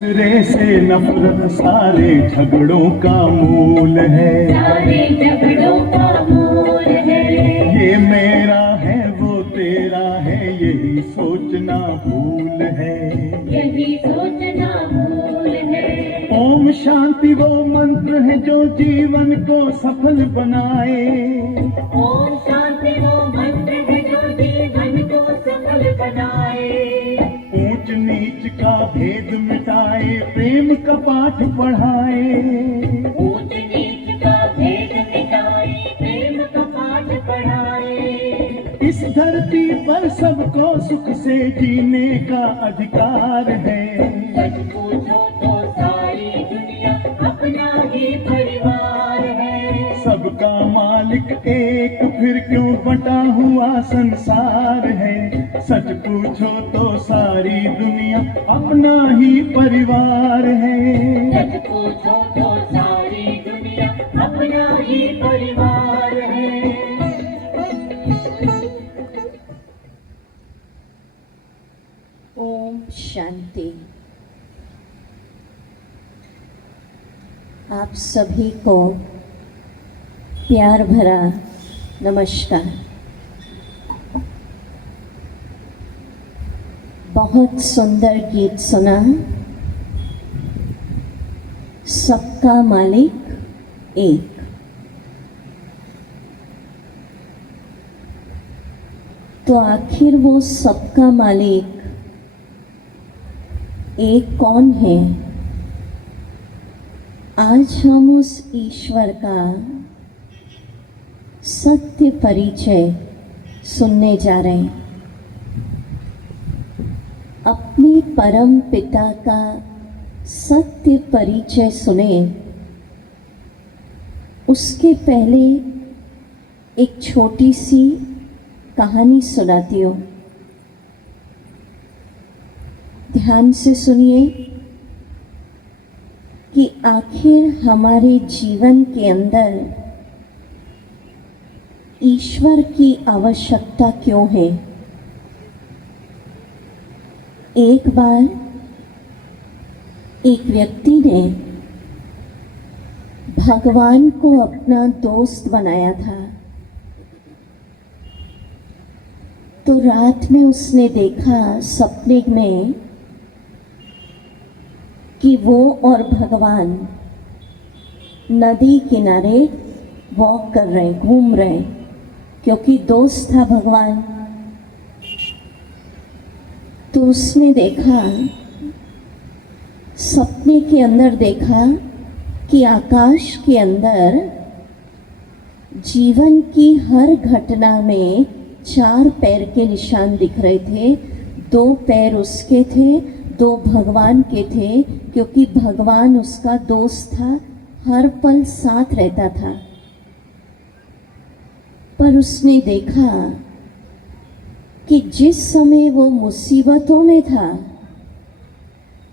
दूसरे से नफरत सारे झगड़ों का मूल है। सारे झगड़ों का मूल है। ये मेरा है वो तेरा है यही सोचना भूल है। यही सोचना भूल है। ओम शांति वो मंत्र है जो जीवन को सफल बनाए। ओम शांति वो मंत्र है जो जीवन को सफल बनाए। ऊंच नीच का भेद मिटाए प्रेम का पाठ पढ़ाए। ऊंच नीच का भेद मिटाए प्रेम का पाठ पढ़ाए। इस धरती पर सबको सुख से जीने का अधिकार है। सच पूछो तो सारी दुनिया अपना ही परिवार है। सबका मालिक एक फिर क्यों बटा हुआ संसार है। सच पूछो तो सारी दुनिया अपना ही परिवार है। सच पूछो तो सारी दुनिया अपना ही परिवार है। ओम शांति। आप सभी को प्यार भरा नमस्कार। बहुत सुंदर गीत सुना। सबका मालिक एक। तो आखिर वो सबका मालिक एक कौन है? आज हम उस ईश्वर का सत्य परिचय सुनने जा रहे हैं। अपने परम पिता का सत्य परिचय सुने उसके पहले एक छोटी सी कहानी सुनाती हूँ। ध्यान से सुनिए कि आखिर हमारे जीवन के अंदर ईश्वर की आवश्यकता क्यों है। एक बार एक व्यक्ति ने भगवान को अपना दोस्त बनाया था। तो रात में उसने देखा सपने में कि वो और भगवान नदी किनारे वॉक कर रहे, घूम रहे, क्योंकि दोस्त था भगवान। तो उसने देखा, सपने के अंदर देखा कि आकाश के अंदर जीवन की हर घटना में 4 पैर के निशान दिख रहे थे। 2 पैर उसके थे, 2 भगवान के थे, क्योंकि भगवान उसका दोस्त था, हर पल साथ रहता था। पर उसने देखा कि जिस समय वो मुसीबतों में था,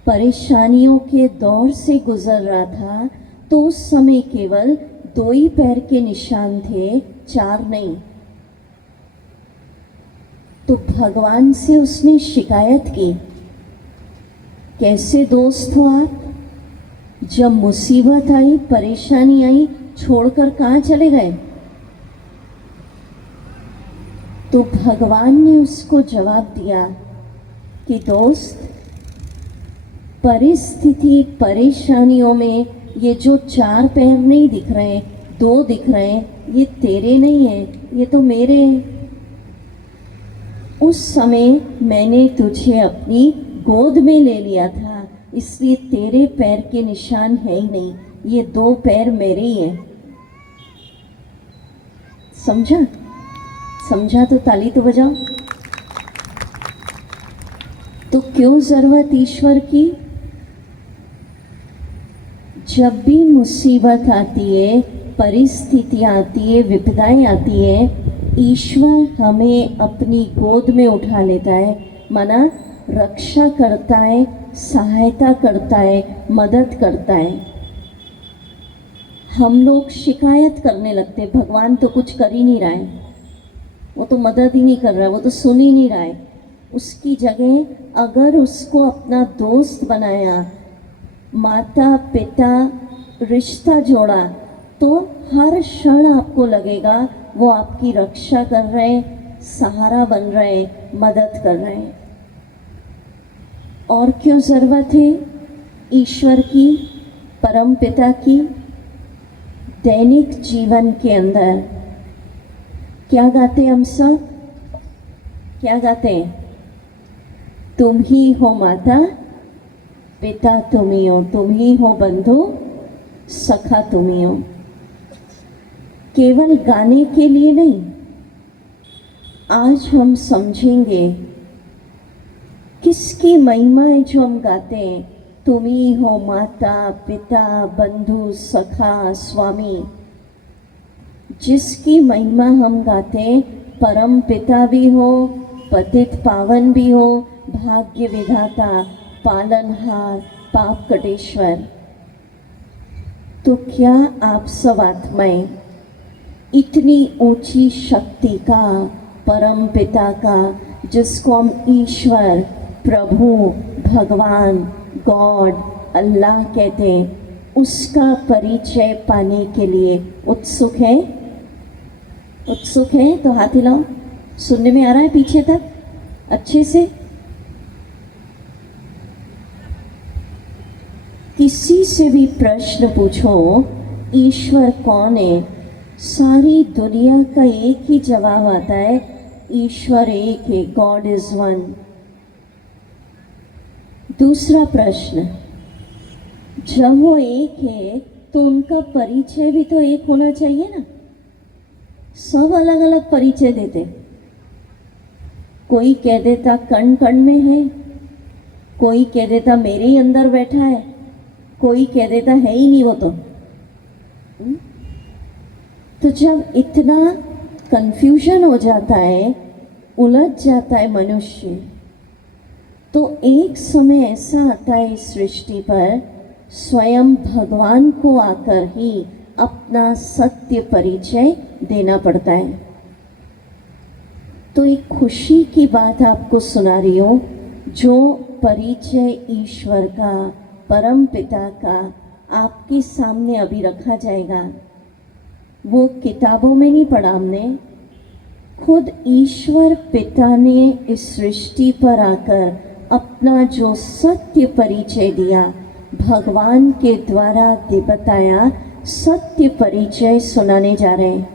परेशानियों के दौर से गुजर रहा था, तो उस समय केवल 2 ही पैर के निशान थे, 4 नहीं। तो भगवान से उसने शिकायत की, कैसे दोस्त हो आप? जब मुसीबत आई, परेशानी आई, छोड़कर कहाँ चले गए? तो भगवान ने उसको जवाब दिया कि दोस्त, परिस्थिति परेशानियों में ये जो 4 पैर नहीं दिख रहे, 2 दिख रहे हैं, ये तेरे नहीं हैं, ये तो मेरे हैं। उस समय मैंने तुझे अपनी गोद में ले लिया था, इसलिए तेरे पैर के निशान है ही नहीं, ये 2 पैर मेरे ही हैं। समझा? समझा तो ताली तो बजाओ। तो क्यों जरूरत ईश्वर की? जब भी मुसीबत आती है, परिस्थिति आती है, विपदाएं आती है, ईश्वर हमें अपनी गोद में उठा लेता है, माना रक्षा करता है, सहायता करता है, मदद करता है। हम लोग शिकायत करने लगते, भगवान तो कुछ कर ही नहीं रहा है, वो तो मदद ही नहीं कर रहा है, वो तो सुन ही नहीं रहा है। उसकी जगह अगर उसको अपना दोस्त बनाया, माता पिता रिश्ता जोड़ा तो हर क्षण आपको लगेगा वो आपकी रक्षा कर रहे हैं, सहारा बन रहे हैं, मदद कर रहे हैं। और क्यों ज़रूरत है ईश्वर की, परम पिता की? दैनिक जीवन के अंदर क्या गाते हम सब? क्या गाते हैं? तुम ही हो माता पिता, तुम ही हो, तुम ही हो बंधु सखा, तुम ही हो। केवल गाने के लिए नहीं, आज हम समझेंगे किसकी महिमा है जो हम गाते हैं। तुम ही हो माता पिता बंधु सखा स्वामी, जिसकी महिमा हम गाते हैं, परम पिता भी हो, पतित पावन भी हो, भाग्य विधाता, पालनहार, पाप कटेश्वर। तो क्या आप सब आत्माएं इतनी ऊंची शक्ति का, परम पिता का, जिसको हम ईश्वर, प्रभु, भगवान, गॉड, अल्लाह कहते हैं, उसका परिचय पाने के लिए उत्सुक है? उत्सुक है तो हाथ हिलाओ। सुनने में आ रहा है पीछे तक अच्छे से? किसी से भी प्रश्न पूछो ईश्वर कौन है, सारी दुनिया का एक ही जवाब आता है, ईश्वर एक है, गॉड इज वन। दूसरा प्रश्न, जब वो एक है तो उनका परिचय भी तो एक होना चाहिए ना? सब अलग अलग परिचय देते। कोई कह देता कण कण में है, कोई कह देता मेरे ही अंदर बैठा है, कोई कह देता है ही नहीं वो तो जब इतना कंफ्यूजन हो जाता है, उलझ जाता है मनुष्य, तो एक समय ऐसा आता है इस सृष्टि पर, स्वयं भगवान को आकर ही अपना सत्य परिचय देना पड़ता है। तो एक खुशी की बात आपको सुना रही हूँ, जो परिचय ईश्वर का, परम पिता का आपके सामने अभी रखा जाएगा, वो किताबों में नहीं पढ़ा हमने, खुद ईश्वर पिता ने इस सृष्टि पर आकर अपना जो सत्य परिचय दिया, भगवान के द्वारा बताया सत्य परिचय सुनाने जा रहे हैं।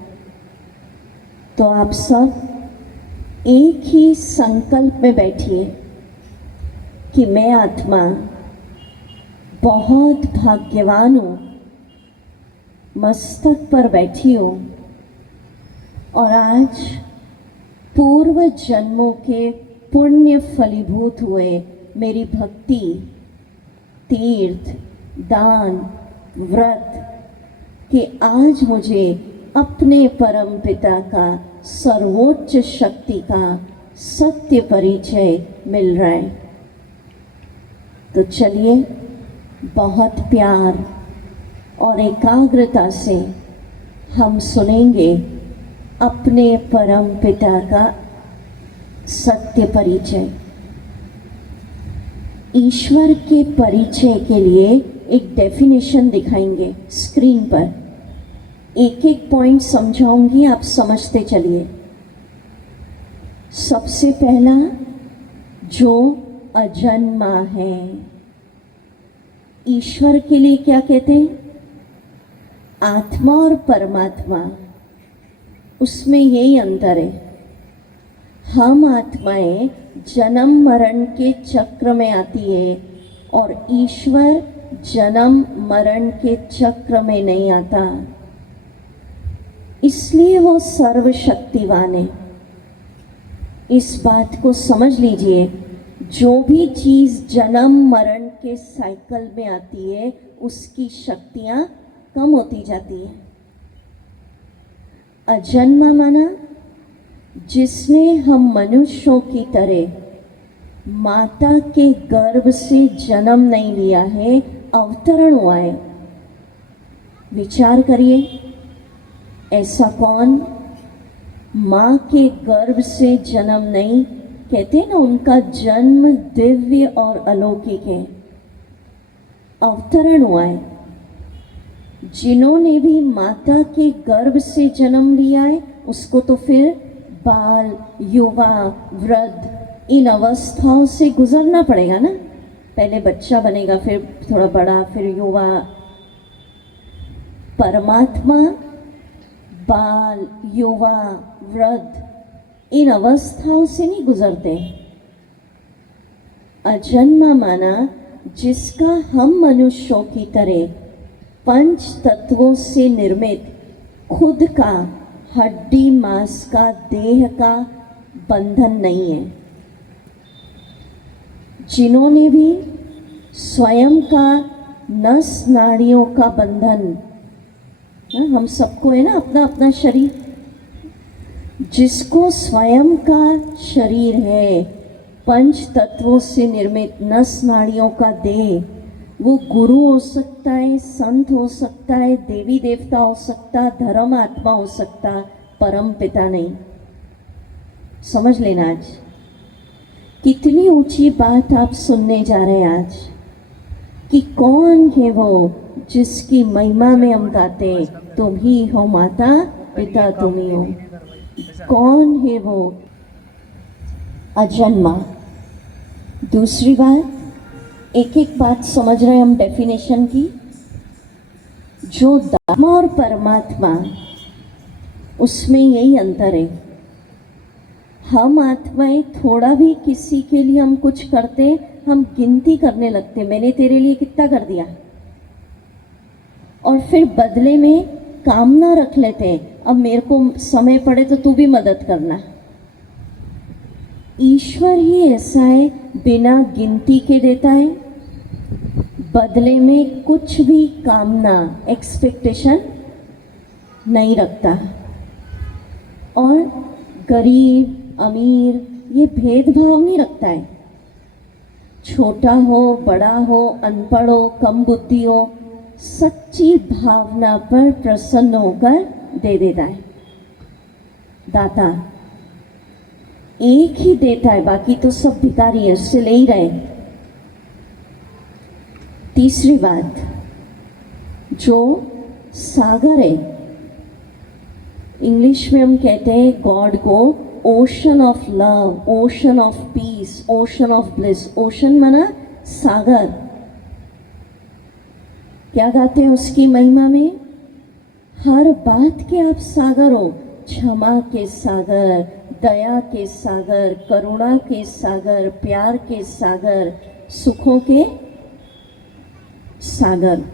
तो आप सब एक ही संकल्प में बैठिए कि मैं आत्मा बहुत भाग्यवान हूँ, मस्तक पर बैठी हूँ और आज पूर्व जन्मों के पुण्य फलीभूत हुए मेरी भक्ति, तीर्थ, दान, व्रत कि आज मुझे अपने परम पिता का सर्वोच्च शक्ति का सत्य परिचय मिल रहा है। तो चलिए बहुत प्यार और एकाग्रता से हम सुनेंगे अपने परम पिता का सत्य परिचय। ईश्वर के परिचय के लिए एक डेफिनेशन दिखाएंगे स्क्रीन पर, एक एक पॉइंट समझाऊंगी, आप समझते चलिए। सबसे पहला, जो अजन्मा है। ईश्वर के लिए क्या कहते हैं? आत्मा और परमात्मा, उसमें यही अंतर है। हम आत्माएं जन्म मरण के चक्र में आती है और ईश्वर जन्म मरण के चक्र में नहीं आता, इसलिए वो सर्वशक्तिवान है। इस बात को समझ लीजिए, जो भी चीज़ जन्म मरण के साइकिल में आती है उसकी शक्तियाँ कम होती जाती हैं। अजन्मा माना जिसने हम मनुष्यों की तरह माता के गर्भ से जन्म नहीं लिया है, अवतरण हुआ है। विचार करिए, ऐसा कौन? माँ के गर्भ से जन्म नहीं, कहते हैं ना उनका जन्म दिव्य और अलौकिक है। अवतरण हुआ है। जिन्होंने भी माता के गर्भ से जन्म लिया है उसको तो फिर बाल, युवा, वृद्ध इन अवस्थाओं से गुजरना पड़ेगा ना। पहले बच्चा बनेगा, फिर थोड़ा बड़ा, फिर युवा। परमात्मा बाल, युवा, वृद्ध इन अवस्थाओं से नहीं गुजरते। अजन्मा माना जिसका हम मनुष्यों की तरह पंच तत्वों से निर्मित खुद का हड्डी मांस का देह का बंधन नहीं है। जिन्होंने भी स्वयं का नस नाड़ियों का बंधन, हम सबको है ना अपना अपना शरीर, जिसको स्वयं का शरीर है, पंच तत्वों से निर्मित नस नाड़ियों का देह, वो गुरु हो सकता है, संत हो सकता है, देवी देवता हो सकता, धर्म आत्मा हो सकता, परम पिता नहीं। समझ लेना आज कितनी ऊंची बात आप सुनने जा रहे हैं आज, कि कौन है वो जिसकी महिमा में हम गाते तुम ही हो माता पिता तुम ही हो। कौन है वो? अजन्मा। दूसरी बात, एक एक बात समझ रहे हम डेफिनेशन की। जो धर्म और परमात्मा, उसमें यही अंतर है। हम आत्माएं थोड़ा भी किसी के लिए हम कुछ करते, हम गिनती करने लगते, मैंने तेरे लिए कितना कर दिया, और फिर बदले में कामना रख लेते हैं, अब मेरे को समय पड़े तो तू भी मदद करना। ईश्वर ही ऐसा है, बिना गिनती के देता है, बदले में कुछ भी कामना, एक्सपेक्टेशन नहीं रखता। और गरीब अमीर ये भेदभाव नहीं रखता है। छोटा हो, बड़ा हो, अनपढ़ हो, कम बुद्धि हो, सच्ची भावना पर प्रसन्न होकर दे देता है। दाता एक ही देता है, बाकी तो सब भिखारी है, उससे ले ही रहे। तीसरी बात, जो सागर है, इंग्लिश में हम कहते हैं गॉड को ocean of love, ocean of peace, ocean of bliss. Ocean माना सागर। क्या गाते हैं उसकी महिमा में? हर बात के आप सागर हो, क्षमा के सागर, दया के सागर, करुणा के सागर, प्यार के सागर, सुखों के सागर।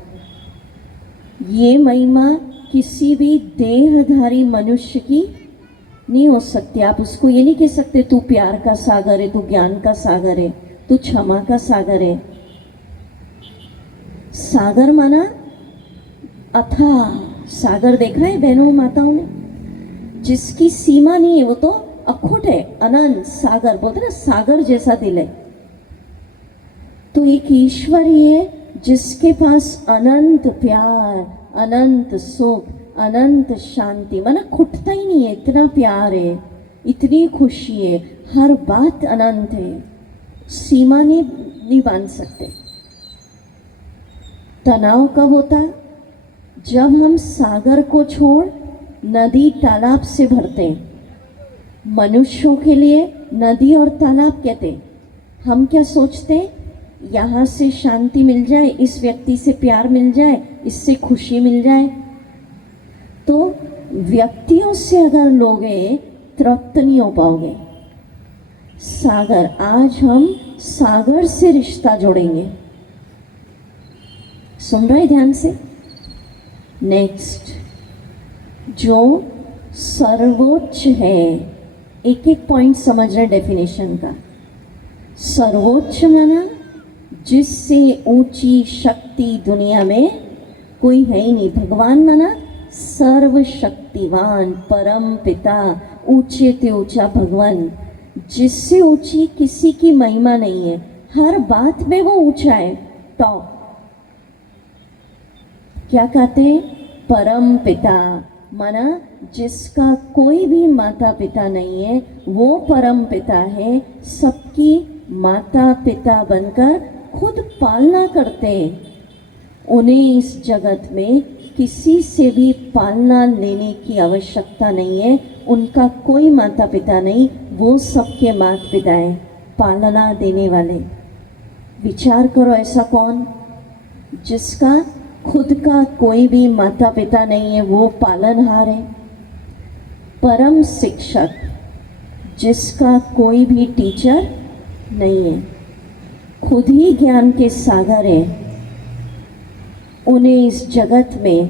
ये महिमा किसी भी देहधारी मनुष्य की नहीं हो सकती। आप उसको ये नहीं कह सकते तू प्यार का सागर है, तू ज्ञान का सागर है, तू क्षमा का सागर है। सागर माना अथाह। सागर देखा है बहनों माताओं ने? जिसकी सीमा नहीं है वो तो अखुट है, अनंत सागर बोलते ना, सागर जैसा दिल है। तो एक ईश्वर ही है जिसके पास अनंत प्यार, अनंत सुख, अनंत शांति, माना खुटता ही नहीं है, इतना प्यार है, इतनी खुशी है, हर बात अनंत है, सीमा नहीं बांध सकते। तनाव कब होता है? जब हम सागर को छोड़ नदी तालाब से भरते हैं। मनुष्यों के लिए नदी और तालाब कहते हैं। हम क्या सोचते हैं? यहाँ से शांति मिल जाए, इस व्यक्ति से प्यार मिल जाए, इससे खुशी मिल जाए। तो व्यक्तियों से अगर लोगे तृप्त नहीं हो पाओगे। सागर, आज हम सागर से रिश्ता जोड़ेंगे। सुन रहे ध्यान से? नेक्स्ट, जो सर्वोच्च है, एक एक पॉइंट समझ रहे डेफिनेशन का। सर्वोच्च माना जिससे ऊंची शक्ति दुनिया में कोई है ही नहीं। भगवान माना सर्वशक्तिवान, परम पिता, ऊंचे ते ऊंचा भगवान, जिससे ऊंची किसी की महिमा नहीं है। हर बात में वो ऊंचा है, टॉप। क्या कहते हैं? परम पिता माना जिसका कोई भी माता पिता नहीं है, वो परम पिता है। सबकी माता पिता बनकर खुद पालना करते हैं, उन्हें इस जगत में किसी से भी पालना लेने की आवश्यकता नहीं है। उनका कोई माता पिता नहीं, वो सबके माता पिता हैं, पालना देने वाले। विचार करो, ऐसा कौन जिसका खुद का कोई भी माता पिता नहीं है, वो पालनहार है। परम शिक्षक जिसका कोई भी टीचर नहीं है, खुद ही ज्ञान के सागर है। उन्हें इस जगत में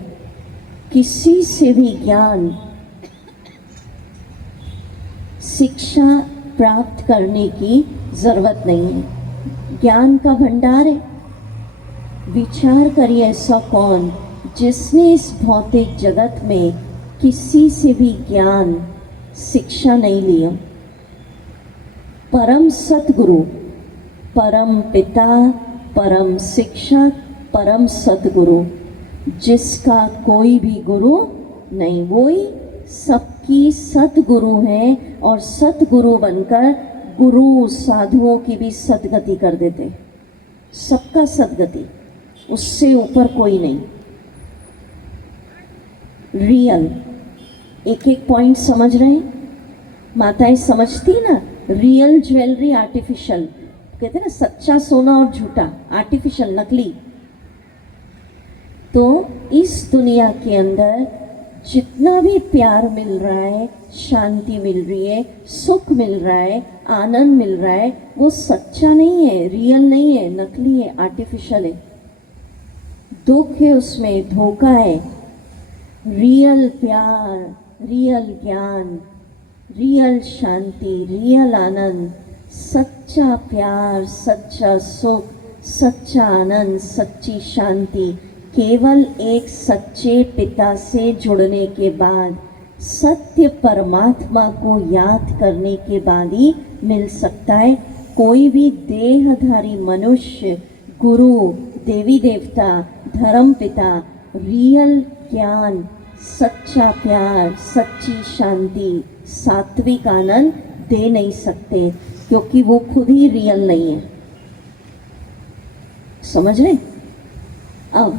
किसी से भी ज्ञान शिक्षा प्राप्त करने की जरूरत नहीं है। ज्ञान का भंडार है। विचार करिए, ऐसा कौन जिसने इस भौतिक जगत में किसी से भी ज्ञान शिक्षा नहीं लिया। परम सतगुरु, परम पिता, परम शिक्षक, परम सतगुरु, जिसका कोई भी गुरु नहीं, वही सबकी सतगुरु है। और सतगुरु बनकर गुरु साधुओं की भी सदगति कर देते। सबका सदगति, उससे ऊपर कोई नहीं। रियल, एक एक पॉइंट समझ रहे हैं? माताएं समझती ना, रियल ज्वेलरी आर्टिफिशियल, कहते हैं ना सच्चा सोना और झूठा, आर्टिफिशियल, नकली। तो इस दुनिया के अंदर जितना भी प्यार मिल रहा है, शांति मिल रही है, सुख मिल रहा है, आनंद मिल रहा है, वो सच्चा नहीं है, रियल नहीं है, नकली है, आर्टिफिशियल है। दुख है उसमें, धोखा है। रियल प्यार, रियल ज्ञान, रियल शांति, रियल आनंद, सच्चा प्यार, सच्चा सुख, सच्चा आनंद, सच्ची शांति केवल एक सच्चे पिता से जुड़ने के बाद, सत्य परमात्मा को याद करने के बाद ही मिल सकता है। कोई भी देहधारी मनुष्य, गुरु, देवी देवता, धर्म पिता रियल ज्ञान, सच्चा प्यार, सच्ची शांति, सात्विक आनंद दे नहीं सकते, क्योंकि वो खुद ही रियल नहीं है। समझ रहे? अब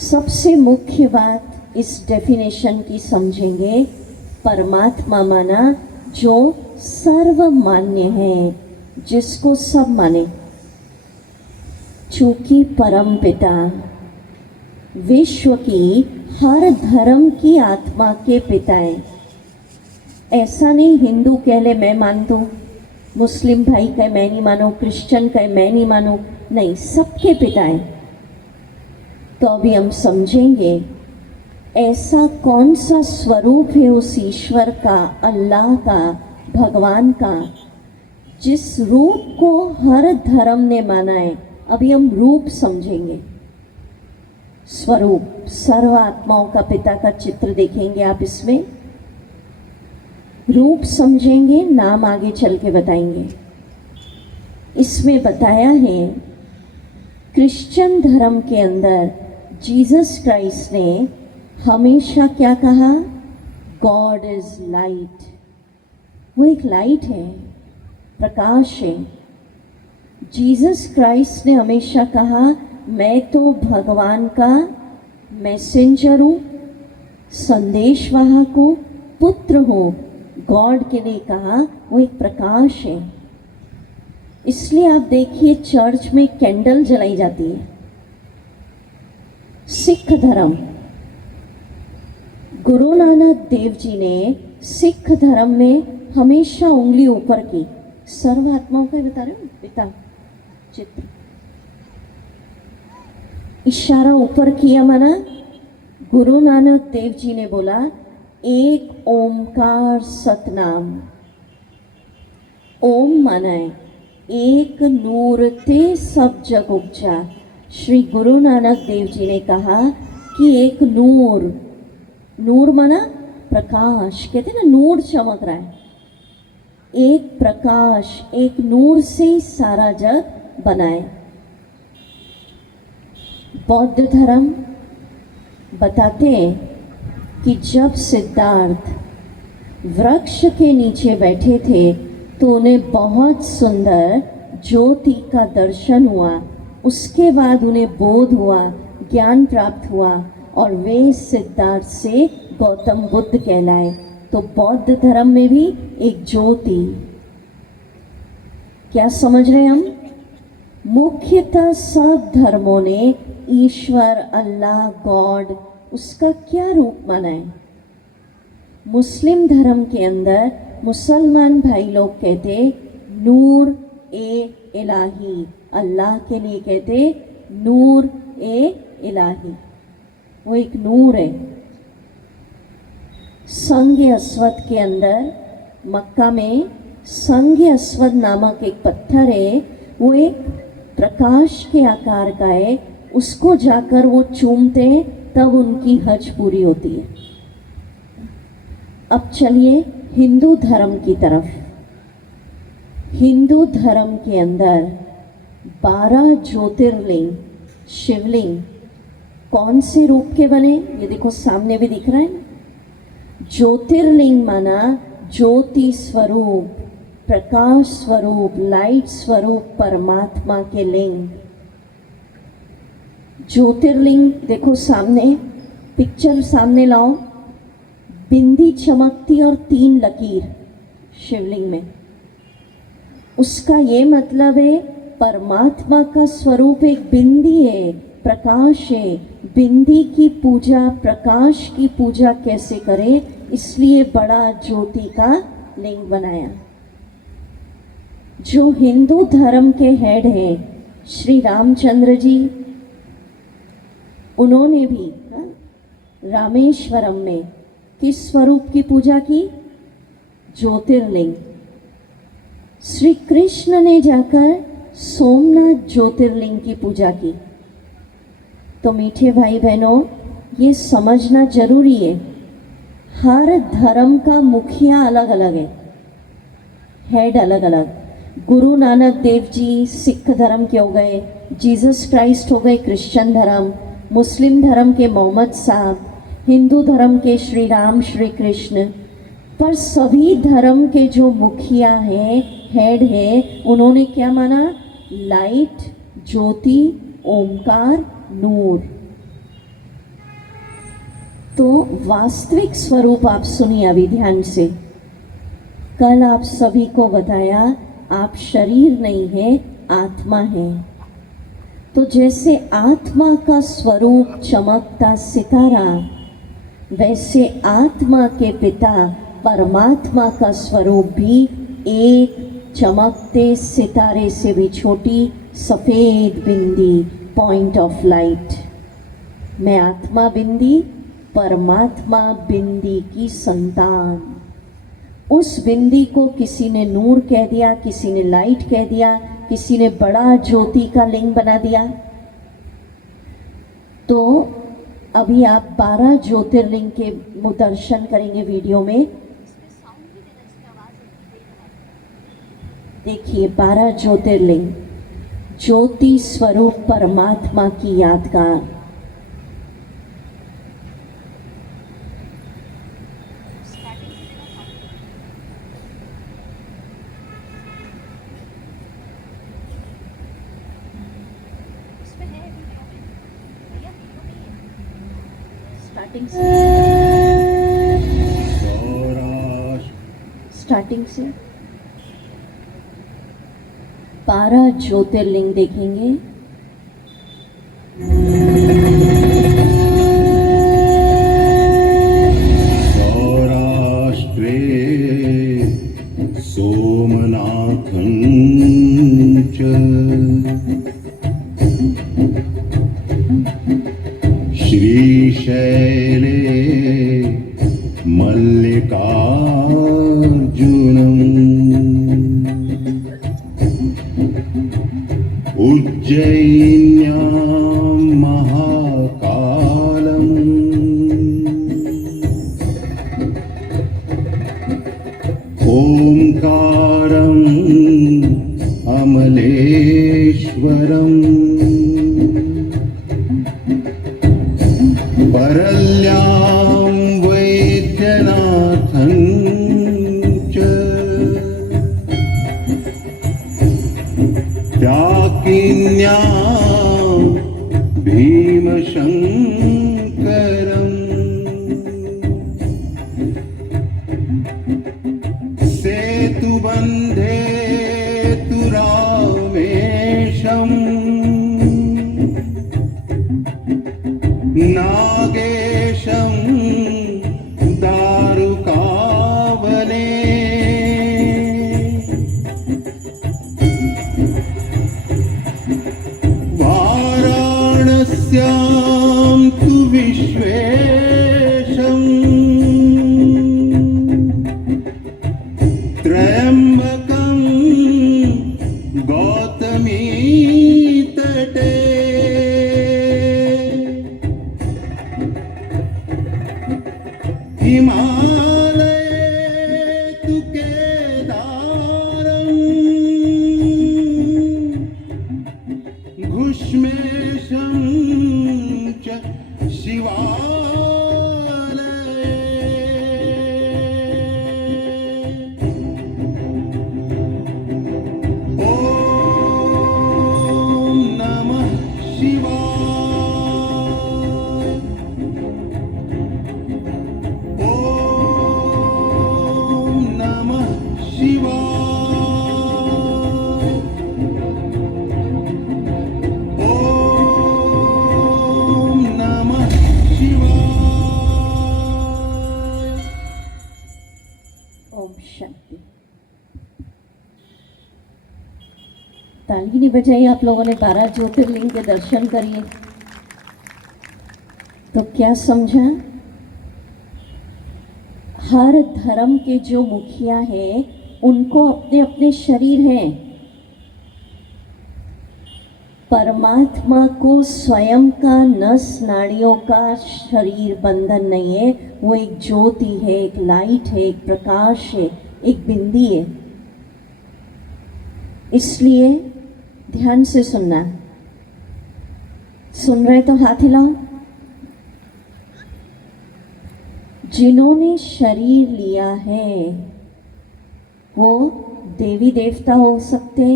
सबसे मुख्य बात इस डेफिनेशन की समझेंगे। परमात्मा माना जो सर्वमान्य है, जिसको सब माने। चूंकि परम पिता विश्व की हर धर्म की आत्मा के पिता हैं। ऐसा नहीं हिंदू कह ले मैं मान दूँ, मुस्लिम भाई कहे मैं नहीं मानूँ, क्रिश्चियन कहे मैं नहीं मानूँ, नहीं, सबके पिता हैं। तो अभी हम समझेंगे ऐसा कौन सा स्वरूप है उस ईश्वर का, अल्लाह का, भगवान का, जिस रूप को हर धर्म ने माना है। अभी हम रूप समझेंगे। स्वरूप, सर्व आत्माओं का पिता का चित्र देखेंगे आप इसमें। रूप समझेंगे, नाम आगे चल के बताएंगे। इसमें बताया है क्रिश्चियन धर्म के अंदर जीसस क्राइस्ट ने हमेशा क्या कहा? God is light. वो एक लाइट है, प्रकाश है। जीसस क्राइस्ट ने हमेशा कहा मैं तो भगवान का मैसेंजर हूँ, संदेशवाहक हूँ, पुत्र हूँ। गॉड के लिए कहा वो एक प्रकाश है। इसलिए आप देखिए चर्च में कैंडल जलाई जाती है। सिख धर्म, गुरु नानक देव जी ने सिख धर्म में हमेशा उंगली ऊपर की। सर्व आत्माओं का बता रहे हो पिता चित्र, इशारा ऊपर किया माना गुरु नानक देव जी ने बोला एक ओमकार सतनाम। ओम माना है एक नूर ते सब जग उपजा। श्री गुरु नानक देव जी ने कहा कि एक नूर, नूर माना प्रकाश, कहते हैं ना नूर चमक रहा है। एक प्रकाश, एक नूर से ही सारा जग बना है। बौद्ध धर्म बताते हैं कि जब सिद्धार्थ वृक्ष के नीचे बैठे थे तो उन्हें बहुत सुंदर ज्योति का दर्शन हुआ। उसके बाद उन्हें बोध हुआ ज्ञान प्राप्त हुआ और वे सिद्धार्थ से गौतम बुद्ध कहलाए। तो बौद्ध धर्म में भी एक ज्योति। क्या समझ रहे हैं हम? मुख्यतः सब धर्मों ने ईश्वर, अल्लाह, गॉड, उसका क्या रूप माना है? मुस्लिम धर्म के अंदर मुसलमान भाई लोग कहते नूर ए इलाही, अल्लाह के लिए कहते नूर ए इलाही, वो एक नूर है। संग अस्वद के अंदर मक्का में संग अस्वद नामक एक पत्थर है, वो एक प्रकाश के आकार का है। उसको जाकर वो चूमते हैं तब उनकी हज पूरी होती है। अब चलिए हिंदू धर्म की तरफ। हिंदू धर्म के अंदर 12 ज्योतिर्लिंग शिवलिंग कौन से रूप के बने? ये देखो सामने भी दिख रहा है ना। ज्योतिर्लिंग माना ज्योति स्वरूप, प्रकाश स्वरूप, लाइट स्वरूप परमात्मा के लिंग। ज्योतिर्लिंग देखो सामने, पिक्चर सामने लाओ, बिंदी चमकती और 3 लकीर शिवलिंग में। उसका ये मतलब है परमात्मा का स्वरूप एक बिंदी है, प्रकाश है। बिंदी की पूजा, प्रकाश की पूजा कैसे करें, इसलिए बड़ा ज्योति का लिंग बनाया। जो हिंदू धर्म के हेड हैं श्री रामचंद्र जी, उन्होंने भी रामेश्वरम में किस स्वरूप की पूजा की? ज्योतिर्लिंग। श्री कृष्ण ने जाकर सोमनाथ ज्योतिर्लिंग की पूजा की। तो मीठे भाई बहनों, ये समझना जरूरी है, हर धर्म का मुखिया अलग अलग है, हेड अलग अलग। गुरु नानक देव जी सिख धर्म के हो गए, जीसस क्राइस्ट हो गए क्रिश्चियन धर्म, मुस्लिम धर्म के मोहम्मद साहब, हिंदू धर्म के श्री राम श्री कृष्ण। पर सभी धर्म के जो मुखिया हैं, हेड है, उन्होंने क्या माना? लाइट, ज्योति, ओमकार, नूर। तो वास्तविक स्वरूप आप सुनिए अभी ध्यान से। कल आप सभी को बताया आप शरीर नहीं है, आत्मा है। तो जैसे आत्मा का स्वरूप चमकता सितारा, वैसे आत्मा के पिता परमात्मा का स्वरूप भी एक चमकते सितारे से भी छोटी सफ़ेद बिंदी, पॉइंट ऑफ लाइट। मैं आत्मा बिंदी, परमात्मा बिंदी की संतान। उस बिंदी को किसी ने नूर कह दिया, किसी ने लाइट कह दिया, किसी ने बड़ा ज्योति का लिंग बना दिया। तो अभी आप 12 ज्योतिर्लिंग के दर्शन करेंगे वीडियो में। देखिए 12 ज्योतिर्लिंग, ज्योति स्वरूप परमात्मा की यादगार। स्टार्टिंग से 12 ज्योतिर्लिंग देखेंगे। सौराष्ट्रे सोमनाथं च श्रीशैले मल्लिकार्जुनम् उज्जयिन्यां महाकालम् ओंकारम् अमलेश्वरम् परल्यां वैद्यनाथं च त्याकिन्यां भीमशङ्करम् सेतुबन्धे तु रामेशम् नागेशं दारुकावने वाराणस्यां तु विश्वेशम् त्र्यम्बकं गौतमी तटे हिमालये तु केदारम् घुष्मेशं च शिवालये ॐ नमः शिवाय ॐ नमः शिवाय ॐ नमः शिवाय ओम शांति। ताली नहीं बजाई आप लोगों ने। 12 ज्योतिर्लिंग के दर्शन करिए तो क्या समझा? हर धर्म के जो मुखिया हैं उनको अपने अपने शरीर हैं। परमात्मा को स्वयं का नस नाड़ियों का शरीर बंधन नहीं है। वो एक ज्योति है, एक लाइट है, एक प्रकाश है, एक बिंदी है। इसलिए ध्यान से सुनना। सुन रहे तो हाथ हिलाओ। जिन्होंने शरीर लिया है वो देवी देवता हो सकते,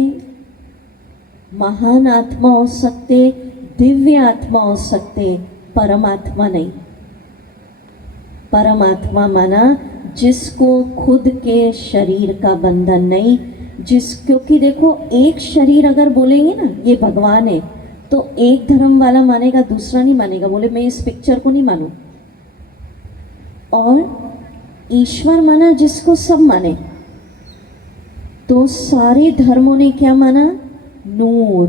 महान आत्मा हो सकते, दिव्य आत्मा हो सकते, परमात्मा नहीं। परमात्मा माना जिसको खुद के शरीर का बंधन नहीं, क्योंकि देखो एक शरीर अगर बोलेंगे ना ये भगवान है तो एक धर्म वाला मानेगा, दूसरा नहीं मानेगा, बोले मैं इस पिक्चर को नहीं मानूं। और ईश्वर माना जिसको सब माने। तो सारे धर्मों ने क्या माना? नूर,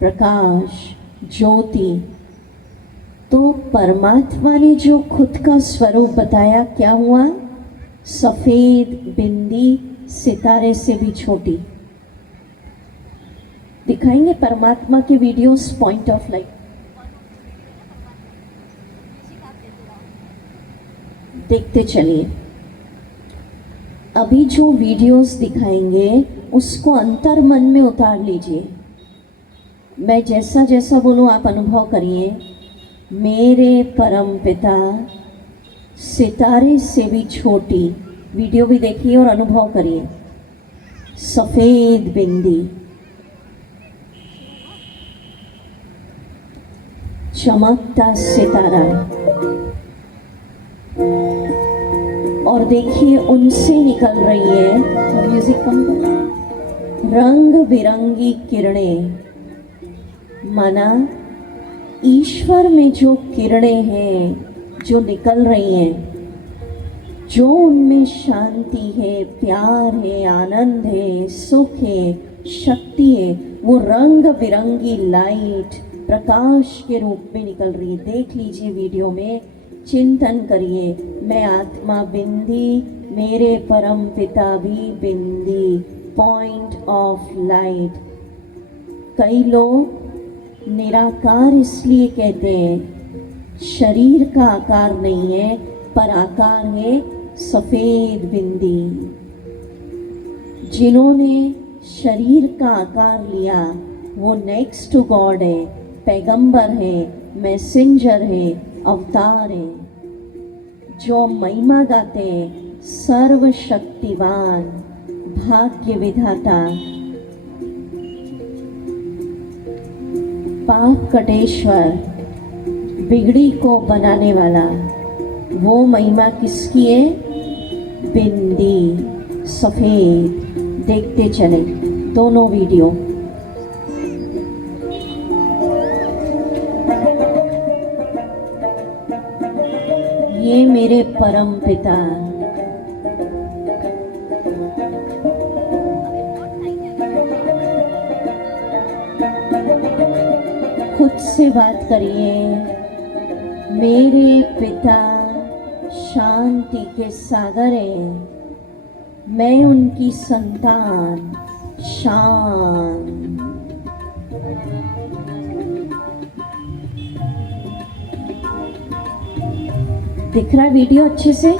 प्रकाश, ज्योति। तो परमात्मा ने जो खुद का स्वरूप बताया क्या हुआ? सफेद बिंदी, सितारे से भी छोटी। दिखाएंगे परमात्मा के वीडियोस पॉइंट ऑफ लाइट। देखते चलिए। अभी जो वीडियोस दिखाएंगे उसको अंतर मन में उतार लीजिए। मैं जैसा जैसा बोलूं आप अनुभव करिए। मेरे परम पिता सितारे से भी छोटी। वीडियो भी देखिए और अनुभव करिए। सफेद बिंदी, चमकता सितारा, और देखिए उनसे निकल रही है, म्यूजिक कम करो, रंग बिरंगी किरणें। माना ईश्वर में जो किरणें हैं जो निकल रही हैं, जो उनमें शांति है, प्यार है, आनंद है, सुख है, शक्ति है, वो रंग बिरंगी लाइट प्रकाश के रूप में निकल रही है। देख लीजिए वीडियो में, चिंतन करिए। मैं आत्मा बिंदी, मेरे परम पिता भी बिंदी, पॉइंट ऑफ लाइट। कई लोग निराकार इसलिए कहते हैं, शरीर का आकार नहीं है पर आकार है सफेद बिंदी। जिन्होंने शरीर का आकार लिया वो नेक्स्ट टू गॉड है, पैगंबर है, मैसेंजर है, अवतार है। जो महिमा गाते हैं, सर्वशक्तिवान, भाग्य विधाता। पाप कटेश्वर, बिगड़ी को बनाने वाला, वो महिमा किसकी है? बिंदी सफेद। देखते चले दोनों वीडियो। ये मेरे परम पिता, खुद से बात करिए। मेरे पिता शांति के सागर हैं, मैं उनकी संतान शांत। दिख रहा है वीडियो अच्छे से?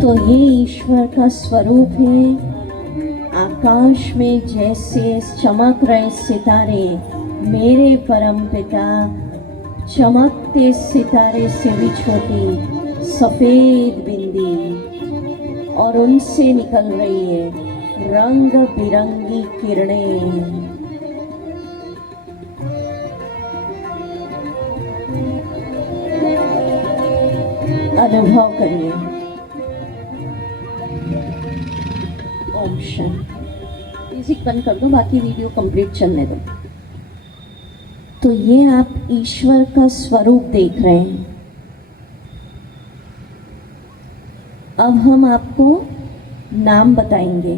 तो ये ईश्वर का स्वरूप है। आकाश में जैसे चमक रहे सितारे, मेरे परम पिता चमकते सितारे से भी छोटी सफेद बिंदी, और उनसे निकल रही है रंग बिरंगी किरणें। अनुभव करिए। ओम शांति। म्यूजिक बंद कर दो, बाकी वीडियो कंप्लीट चलने दो। तो ये आप ईश्वर का स्वरूप देख रहे हैं। अब हम आपको नाम बताएंगे,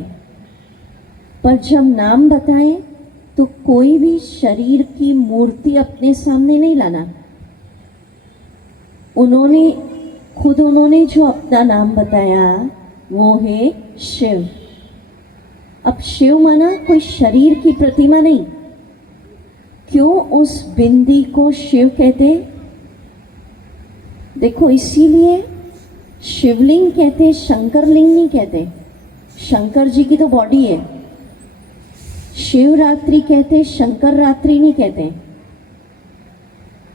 पर जब नाम बताएं तो कोई भी शरीर की मूर्ति अपने सामने नहीं लाना। उन्होंने जो अपना नाम बताया वो है शिव। अब शिव माना कोई शरीर की प्रतिमा नहीं। क्यों उस बिंदी को शिव कहते? देखो, इसीलिए शिवलिंग कहते, शंकर लिंग नहीं कहते। शंकर जी की तो बॉडी है। शिवरात्रि कहते, शंकर रात्रि नहीं कहते।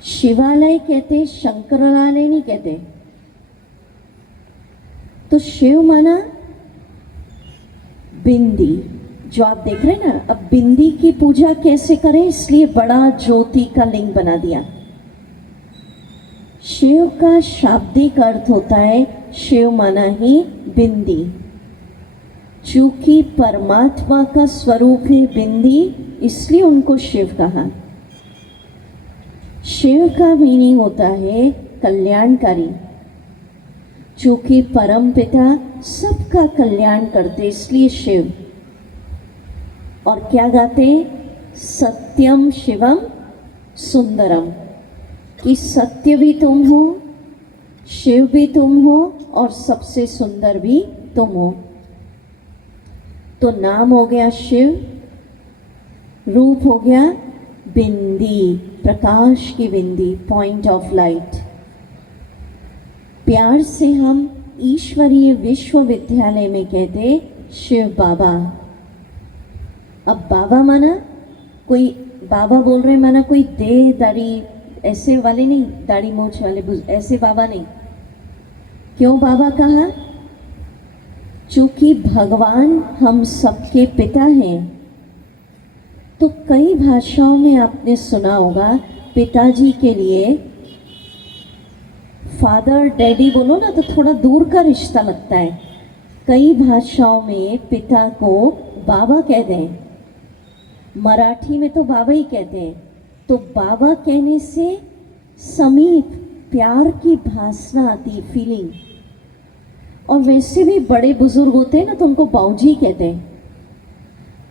शिवालय कहते, शंकरालय नहीं कहते। तो शिव माना बिंदी, जो आप देख रहे हैं ना। अब बिंदी की पूजा कैसे करें, इसलिए बड़ा ज्योति का लिंग बना दिया। शिव का शाब्दिक अर्थ होता है, शिव माना ही बिंदी। चूंकि परमात्मा का स्वरूप है बिंदी, इसलिए उनको शिव कहा। शिव का मीनिंग होता है कल्याणकारी। चूंकि परम पिता सबका कल्याण करते, इसलिए शिव। और क्या गाते? सत्यम शिवम सुंदरम, कि सत्य भी तुम हो, शिव भी तुम हो, और सबसे सुंदर भी तुम हो। तो नाम हो गया शिव, रूप हो गया बिंदी, प्रकाश की बिंदी, पॉइंट ऑफ लाइट। प्यार से हम ईश्वरीय विश्वविद्यालय में कहते शिव बाबा। अब बाबा माना कोई, बाबा बोल रहे माना कोई देह दाढ़ी ऐसे वाले नहीं, दाढ़ी मूछ वाले ऐसे बाबा नहीं। क्यों बाबा कहा? चूंकि भगवान हम सबके पिता हैं। तो कई भाषाओं में आपने सुना होगा पिताजी के लिए फादर डैडी बोलो ना तो थोड़ा दूर का रिश्ता लगता है। कई भाषाओं में पिता को बाबा कहते हैं, मराठी में तो बाबा ही कहते हैं। तो बाबा कहने से समीप प्यार की भासना आती, फीलिंग। और वैसे भी बड़े बुजुर्ग होते हैं ना तो उनको बाऊजी कहते हैं।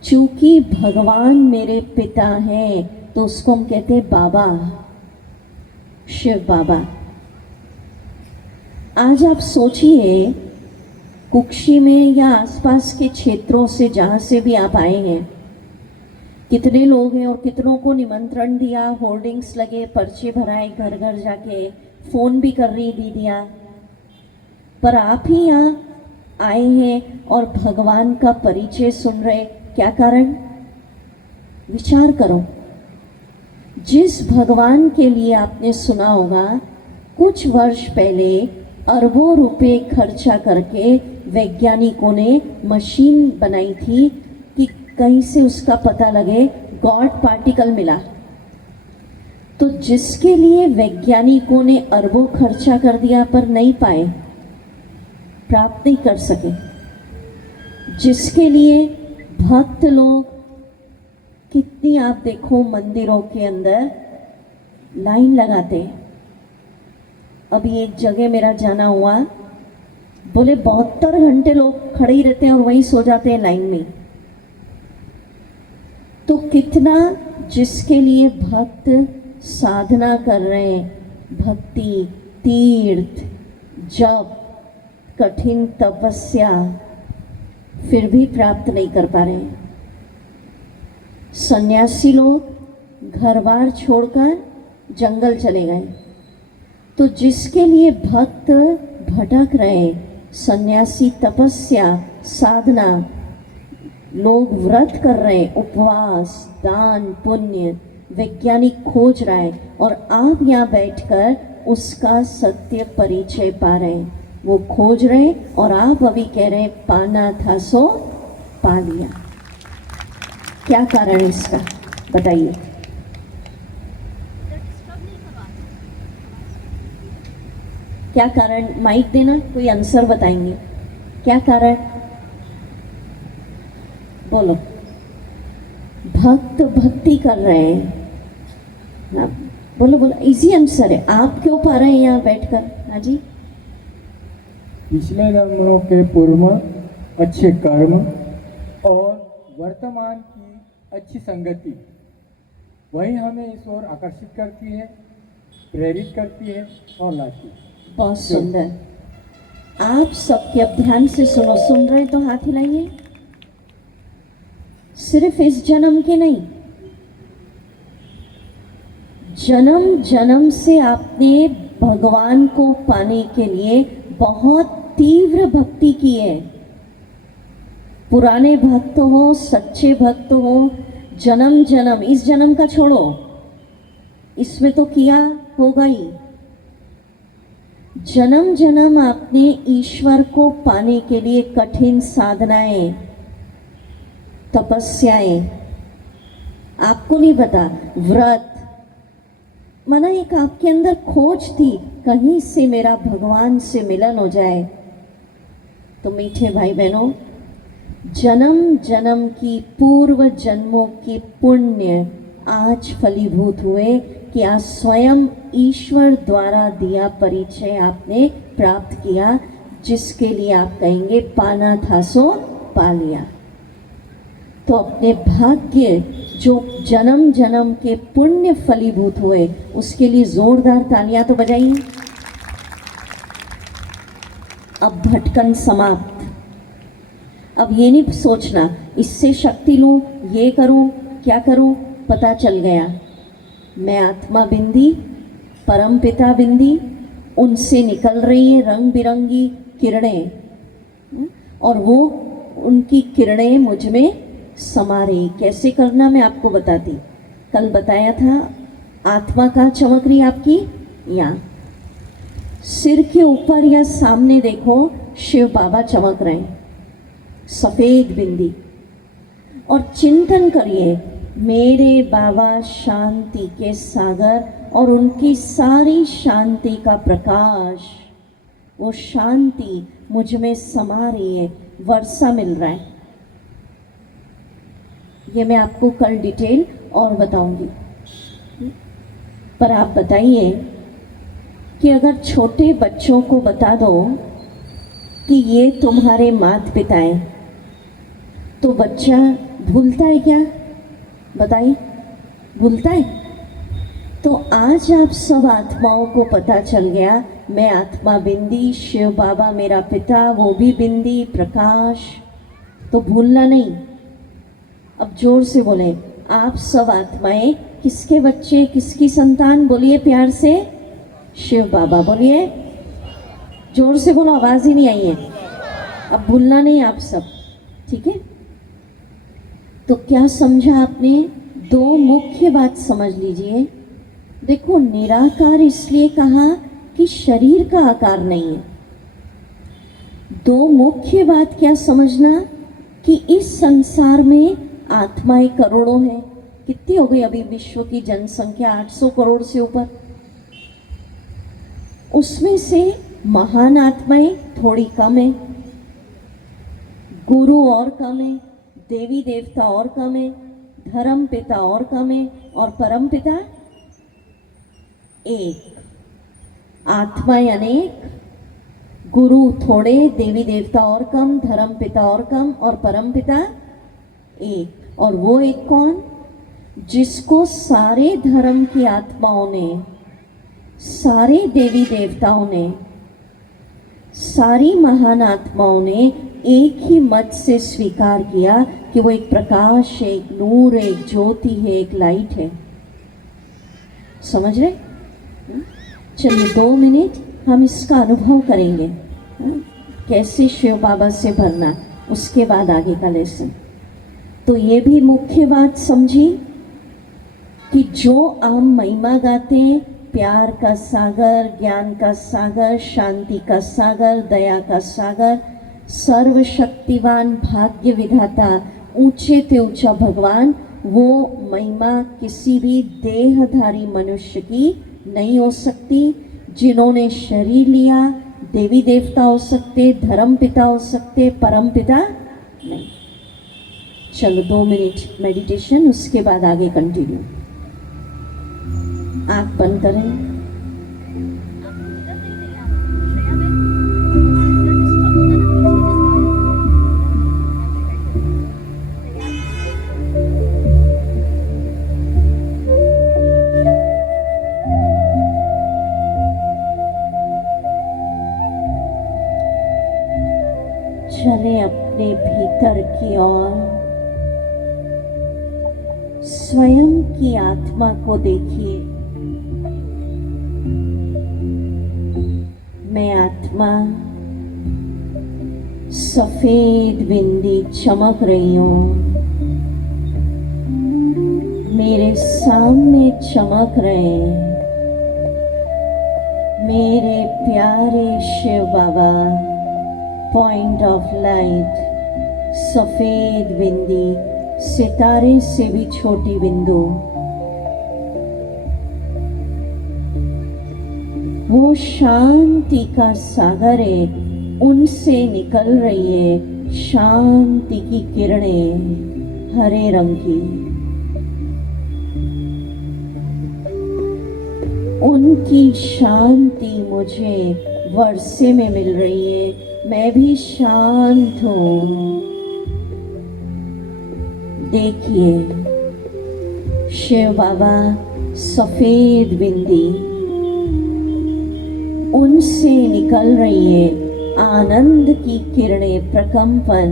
चूंकि भगवान मेरे पिता हैं तो उसको हम कहते हैं बाबा, शिव बाबा। आज आप सोचिए, कुक्षी में या आसपास के क्षेत्रों से जहाँ से भी आप आए हैं, कितने लोग हैं और कितनों को निमंत्रण दिया, होर्डिंग्स लगे, पर्चे भराए, घर घर जाके फ़ोन भी कर रही दीदियाँ। पर आप ही यहाँ आए हैं और भगवान का परिचय सुन रहे, क्या कारण? विचार करो। जिस भगवान के लिए आपने सुना होगा कुछ वर्ष पहले अरबों रुपए खर्चा करके वैज्ञानिकों ने मशीन बनाई थी कि कहीं से उसका पता लगे गॉड पार्टिकल मिला। तो जिसके लिए वैज्ञानिकों ने अरबों खर्चा कर दिया पर नहीं पाए, प्राप्त नहीं कर सके, जिसके लिए भक्त लोग कितनी आप देखो मंदिरों के अंदर लाइन लगाते हैं। अभी एक जगह मेरा जाना हुआ, बोले 72 घंटे लोग खड़े ही रहते हैं और वहीं सो जाते हैं लाइन में। तो कितना जिसके लिए भक्त साधना कर रहे हैं, भक्ति, तीर्थ, जप, कठिन तपस्या, फिर भी प्राप्त नहीं कर पा रहे हैं। सन्यासी लोग घर बार छोड़कर जंगल चले गए। तो जिसके लिए भक्त भटक रहे, सन्यासी तपस्या, साधना, लोग व्रत कर रहे, उपवास, दान, पुण्य, वैज्ञानिक खोज रहा है और आप यहाँ बैठकर उसका सत्य परिचय पा रहे हैं। वो खोज रहे और आप अभी कह रहे हैं पाना था सो पा लिया। क्या कारण है इसका, बताइए। क्या कारण, माइक देना, कोई आंसर बताएंगे, क्या कारण? बोलो। भक्त भक्ति कर रहे हैं ना, बोलो बोलो, इजी आंसर है। आप क्यों पा रहे हैं यहाँ बैठकर? हाँ जी। पिछले जन्मों के पूर्व अच्छे कर्म और वर्तमान की अच्छी संगति वही हमें इस ओर आकर्षित करती है, प्रेरित करती है और लाती है। बहुत सुंदर। आप सबके अब ध्यान से सुनो, सुन रहे तो हाथ हिलाइए। सिर्फ इस जन्म के नहीं, जन्म जन्म से आपने भगवान को पाने के लिए बहुत तीव्र भक्ति की है। पुराने भक्त हो, सच्चे भक्त हो, जन्म जन्म, इस जन्म का छोड़ो, इसमें तो किया होगा ही। जन्म जन्म आपने ईश्वर को पाने के लिए कठिन साधनाएं, तपस्याएं, आपको नहीं पता, व्रत, माना एक आपके अंदर खोज थी, कहीं से मेरा भगवान से मिलन हो जाए। तो मीठे भाई बहनों, जन्म जन्म की पूर्व जन्मों की पुण्य आज फलीभूत हुए कि आज स्वयं ईश्वर द्वारा दिया परिचय आपने प्राप्त किया, जिसके लिए आप कहेंगे पाना था सो पा लिया। तो अपने भाग्य जो जन्म जन्म के पुण्य फलीभूत हुए, उसके लिए जोरदार तालियां तो बजाइए। अब भटकन समाप्त। अब ये नहीं सोचना इससे शक्ति लूं, ये करूं, क्या करूं, पता चल गया मैं आत्मा बिंदी, परम पिता बिंदी, उनसे निकल रही है रंग बिरंगी किरणें, और वो उनकी किरणें मुझ में समा रही। कैसे करना मैं आपको बताती, कल बताया था। आत्मा कहाँ चमक रही आपकी? यहाँ सिर के ऊपर या सामने देखो, शिव बाबा चमक रहे हैं, सफेद बिंदी। और चिंतन करिए, मेरे बाबा शांति के सागर और उनकी सारी शांति का प्रकाश, वो शांति मुझ में समा रही है, वर्षा मिल रहा है। ये मैं आपको कल डिटेल और बताऊंगी। पर आप बताइए कि अगर छोटे बच्चों को बता दो कि ये तुम्हारे माता पिता हैं, तो बच्चा भूलता है क्या? बताइए, भूलता है? तो आज आप सब आत्माओं को पता चल गया, मैं आत्मा बिंदी, शिव बाबा मेरा पिता, वो भी बिंदी प्रकाश। तो भूलना नहीं। अब जोर से बोले, आप सब आत्माएं किसके बच्चे, किसकी संतान? बोलिए प्यार से, शिव बाबा। बोलिए जोर से, बोलो, आवाज ही नहीं आई है। अब भूलना नहीं आप सब, ठीक है? तो क्या समझा आपने? दो मुख्य बात समझ लीजिए। देखो, निराकार इसलिए कहा कि शरीर का आकार नहीं है। दो मुख्य बात क्या समझना कि इस संसार में आत्माएं करोड़ों हैं। कितनी हो गई अभी विश्व की जनसंख्या? 800 करोड़ से ऊपर। उसमें से महान आत्माएं थोड़ी कम है, गुरु और कम है, देवी देवता और कम है, धर्म पिता और कम है, और परम पिता एक। आत्माएं अनेक, गुरु थोड़े, देवी देवता और कम, धर्म पिता और कम, और परम पिता एक। और वो एक कौन? जिसको सारे धर्म की आत्माओं ने, सारे देवी देवताओं ने, सारी महान आत्माओं ने एक ही मत से स्वीकार किया कि वो एक प्रकाश है, एक नूर है, एक ज्योति है, एक लाइट है। समझ रहे? चलिए 2 मिनट हम इसका अनुभव करेंगे, कैसे शिव बाबा से भरना, उसके बाद आगे का लेसन। तो ये भी मुख्य बात समझी कि जो आम महिमा गाते हैं, प्यार का सागर, ज्ञान का सागर, शांति का सागर, दया का सागर, सर्वशक्तिवान भाग्य विधाता, ऊंचे से ऊंचा भगवान, वो महिमा किसी भी देहधारी मनुष्य की नहीं हो सकती। जिन्होंने शरीर लिया, देवी देवता हो सकते, धर्म पिता हो सकते, परम पिता नहीं। चलो 2 मिनट मेडिटेशन, उसके बाद आगे कंटिन्यू। आँख बंद करें। चले अपने भीतर की ओर, स्वयं की आत्मा को देखिए। मैं आत्मा सफेद बिंदी चमक रही हूँ, मेरे सामने चमक रहे हैं मेरे प्यारे शिव बाबा। पॉइंट ऑफ लाइट, सफेद बिंदी, सितारे से भी छोटी बिंदु। वो शांति का सागर है, उनसे निकल रही है शांति की किरणें, हरे रंग की। उनकी शांति मुझे वर्षे में मिल रही है, मैं भी शांत हूँ। देखिए शिव बाबा सफेद बिंदी, उनसे निकल रही है आनंद की किरणें, प्रकंपन।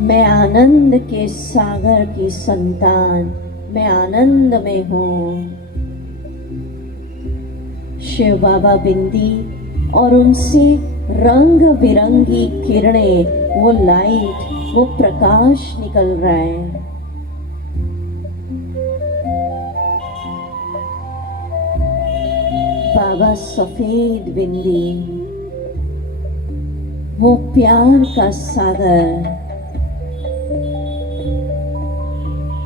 मैं आनंद के सागर की संतान, मैं आनंद में हूँ। शिव बाबा बिंदी और उनसे रंग बिरंगी किरणें, वो लाइट, वो प्रकाश निकल रहा है। बाबा सफेद बिंदी, वो प्यार का सागर,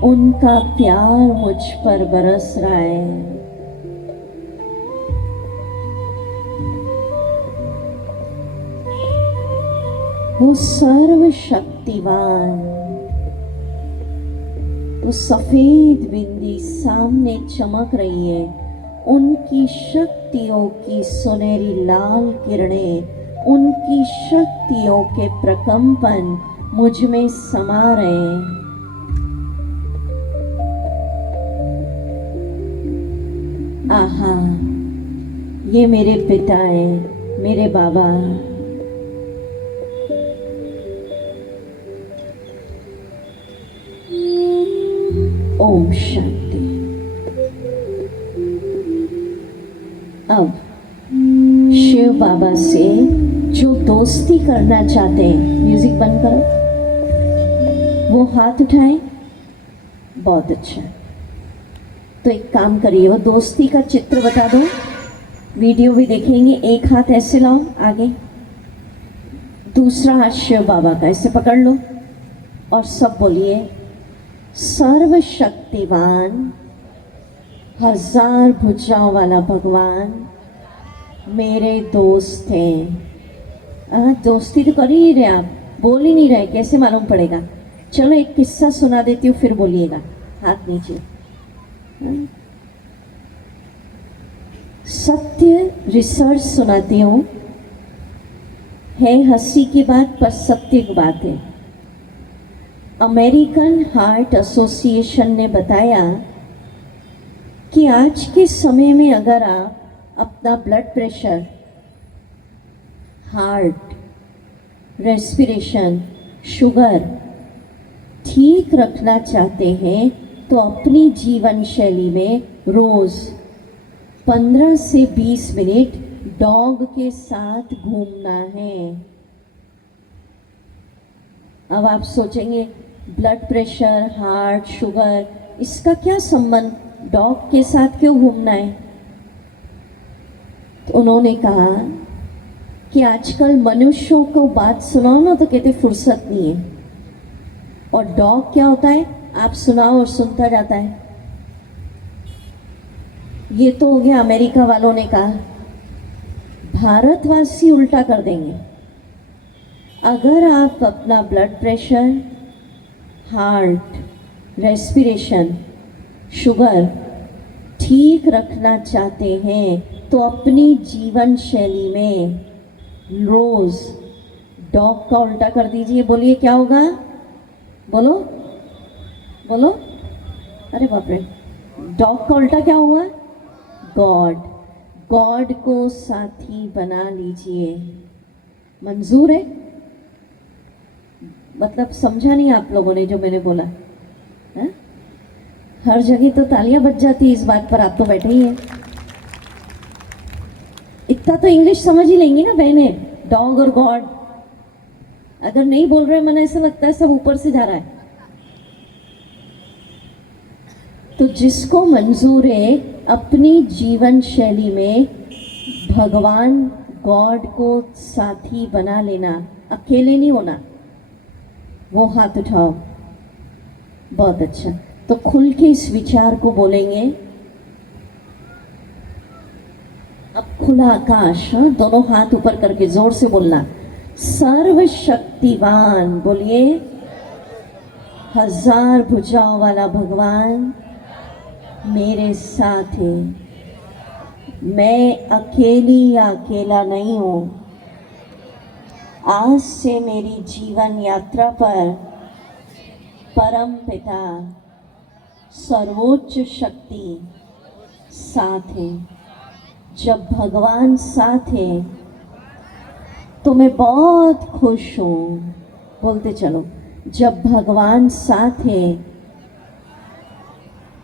उनका प्यार मुझ पर बरस रहा है। वो सर्वशक्तिवान, वो सफेद बिंदी सामने चमक रही है। उनकी शक्तियों की सुनहरी लाल किरणें, उनकी शक्तियों के प्रकंपन मुझ में समा रहे हैं। आहा, ये मेरे पिता हैं, मेरे बाबा। ओम शांति। अब शिव बाबा से जो दोस्ती करना चाहते हैं, म्यूजिक बंद करो। वो हाथ उठाए, बहुत अच्छा। तो एक काम करिए, वो दोस्ती का चित्र बता दो, वीडियो भी देखेंगे। एक हाथ ऐसे लाओ आगे, दूसरा हाथ शिव बाबा का ऐसे पकड़ लो और सब बोलिए, सर्वशक्तिवान हजार भुजाओं वाला भगवान मेरे दोस्त हैं। दोस्ती तो कर ही नहीं रहे आप, बोल ही नहीं रहे, कैसे मालूम पड़ेगा। चलो एक किस्सा सुना देती हूँ, फिर बोलिएगा। हाथ नीचे। सत्य रिसर्च सुनाती हूँ, है हंसी की बात पर सत्य की बात है। अमेरिकन हार्ट एसोसिएशन ने बताया कि आज के समय में अगर आप अपना blood pressure, heart, respiration, sugar ठीक रखना चाहते हैं तो अपनी जीवन शैली में रोज 15 से 20 मिनट डॉग के साथ घूमना है। अब आप सोचेंगे ब्लड प्रेशर, हार्ट, शुगर, इसका क्या संबंध, डॉग के साथ क्यों घूमना है? तो उन्होंने कहा कि आजकल मनुष्यों को बात सुनाओ ना तो कहते फुर्सत नहीं है, और डॉग क्या होता है, आप सुनाओ और सुनता जाता है। ये तो हो गया अमेरिका वालों ने कहा। भारतवासी उल्टा कर देंगे। अगर आप अपना blood pressure, heart, respiration, sugar ठीक रखना चाहते हैं तो अपनी जीवन शैली में रोज डॉग का उल्टा कर दीजिए। बोलिए क्या होगा, बोलो बोलो, अरे बाप रे, डॉग का उल्टा क्या हुआ, गॉड। गॉड को साथी बना लीजिए। मंजूर है? मतलब समझा नहीं आप लोगों ने जो मैंने बोला है? हर जगह तो तालियां बज जाती इस बात पर, आप तो बैठे ही हैं। इतना तो इंग्लिश समझ ही लेंगी ना बहने, डॉग और गॉड। अगर नहीं बोल रहे, मन ऐसा लगता है सब ऊपर से जा रहा है। तो जिसको मंजूर है अपनी जीवन शैली में भगवान गॉड को साथी बना लेना, अकेले नहीं होना, वो हाथ उठाओ। बहुत अच्छा। तो खुल के इस विचार को बोलेंगे। अब खुला आकाश, दोनों हाथ ऊपर करके जोर से बोलना, सर्वशक्तिवान, बोलिए, हजार भुजाओं वाला भगवान मेरे साथ है। मैं अकेली या अकेला नहीं हूँ। आज से मेरी जीवन यात्रा पर परम पिता सर्वोच्च शक्ति साथ है। जब भगवान साथ है तो मैं बहुत खुश हूँ। बोलते चलो, जब भगवान साथ है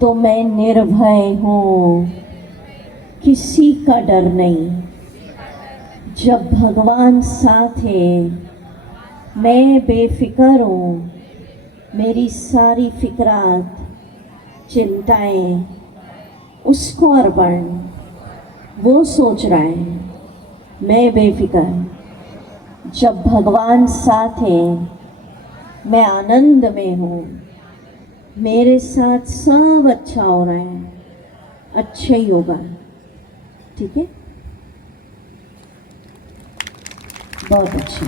तो मैं निर्भय हूँ, किसी का डर नहीं। जब भगवान साथ है मैं बेफिक्र हूँ, मेरी सारी फिक्रात, चिंताएं उसको अर्पण, वो सोच रहा है, मैं बेफिक्र। जब भगवान साथ है मैं आनंद में हूँ, मेरे साथ सब अच्छा हो रहा है, अच्छा ही होगा। ठीक है, बहुत अच्छा।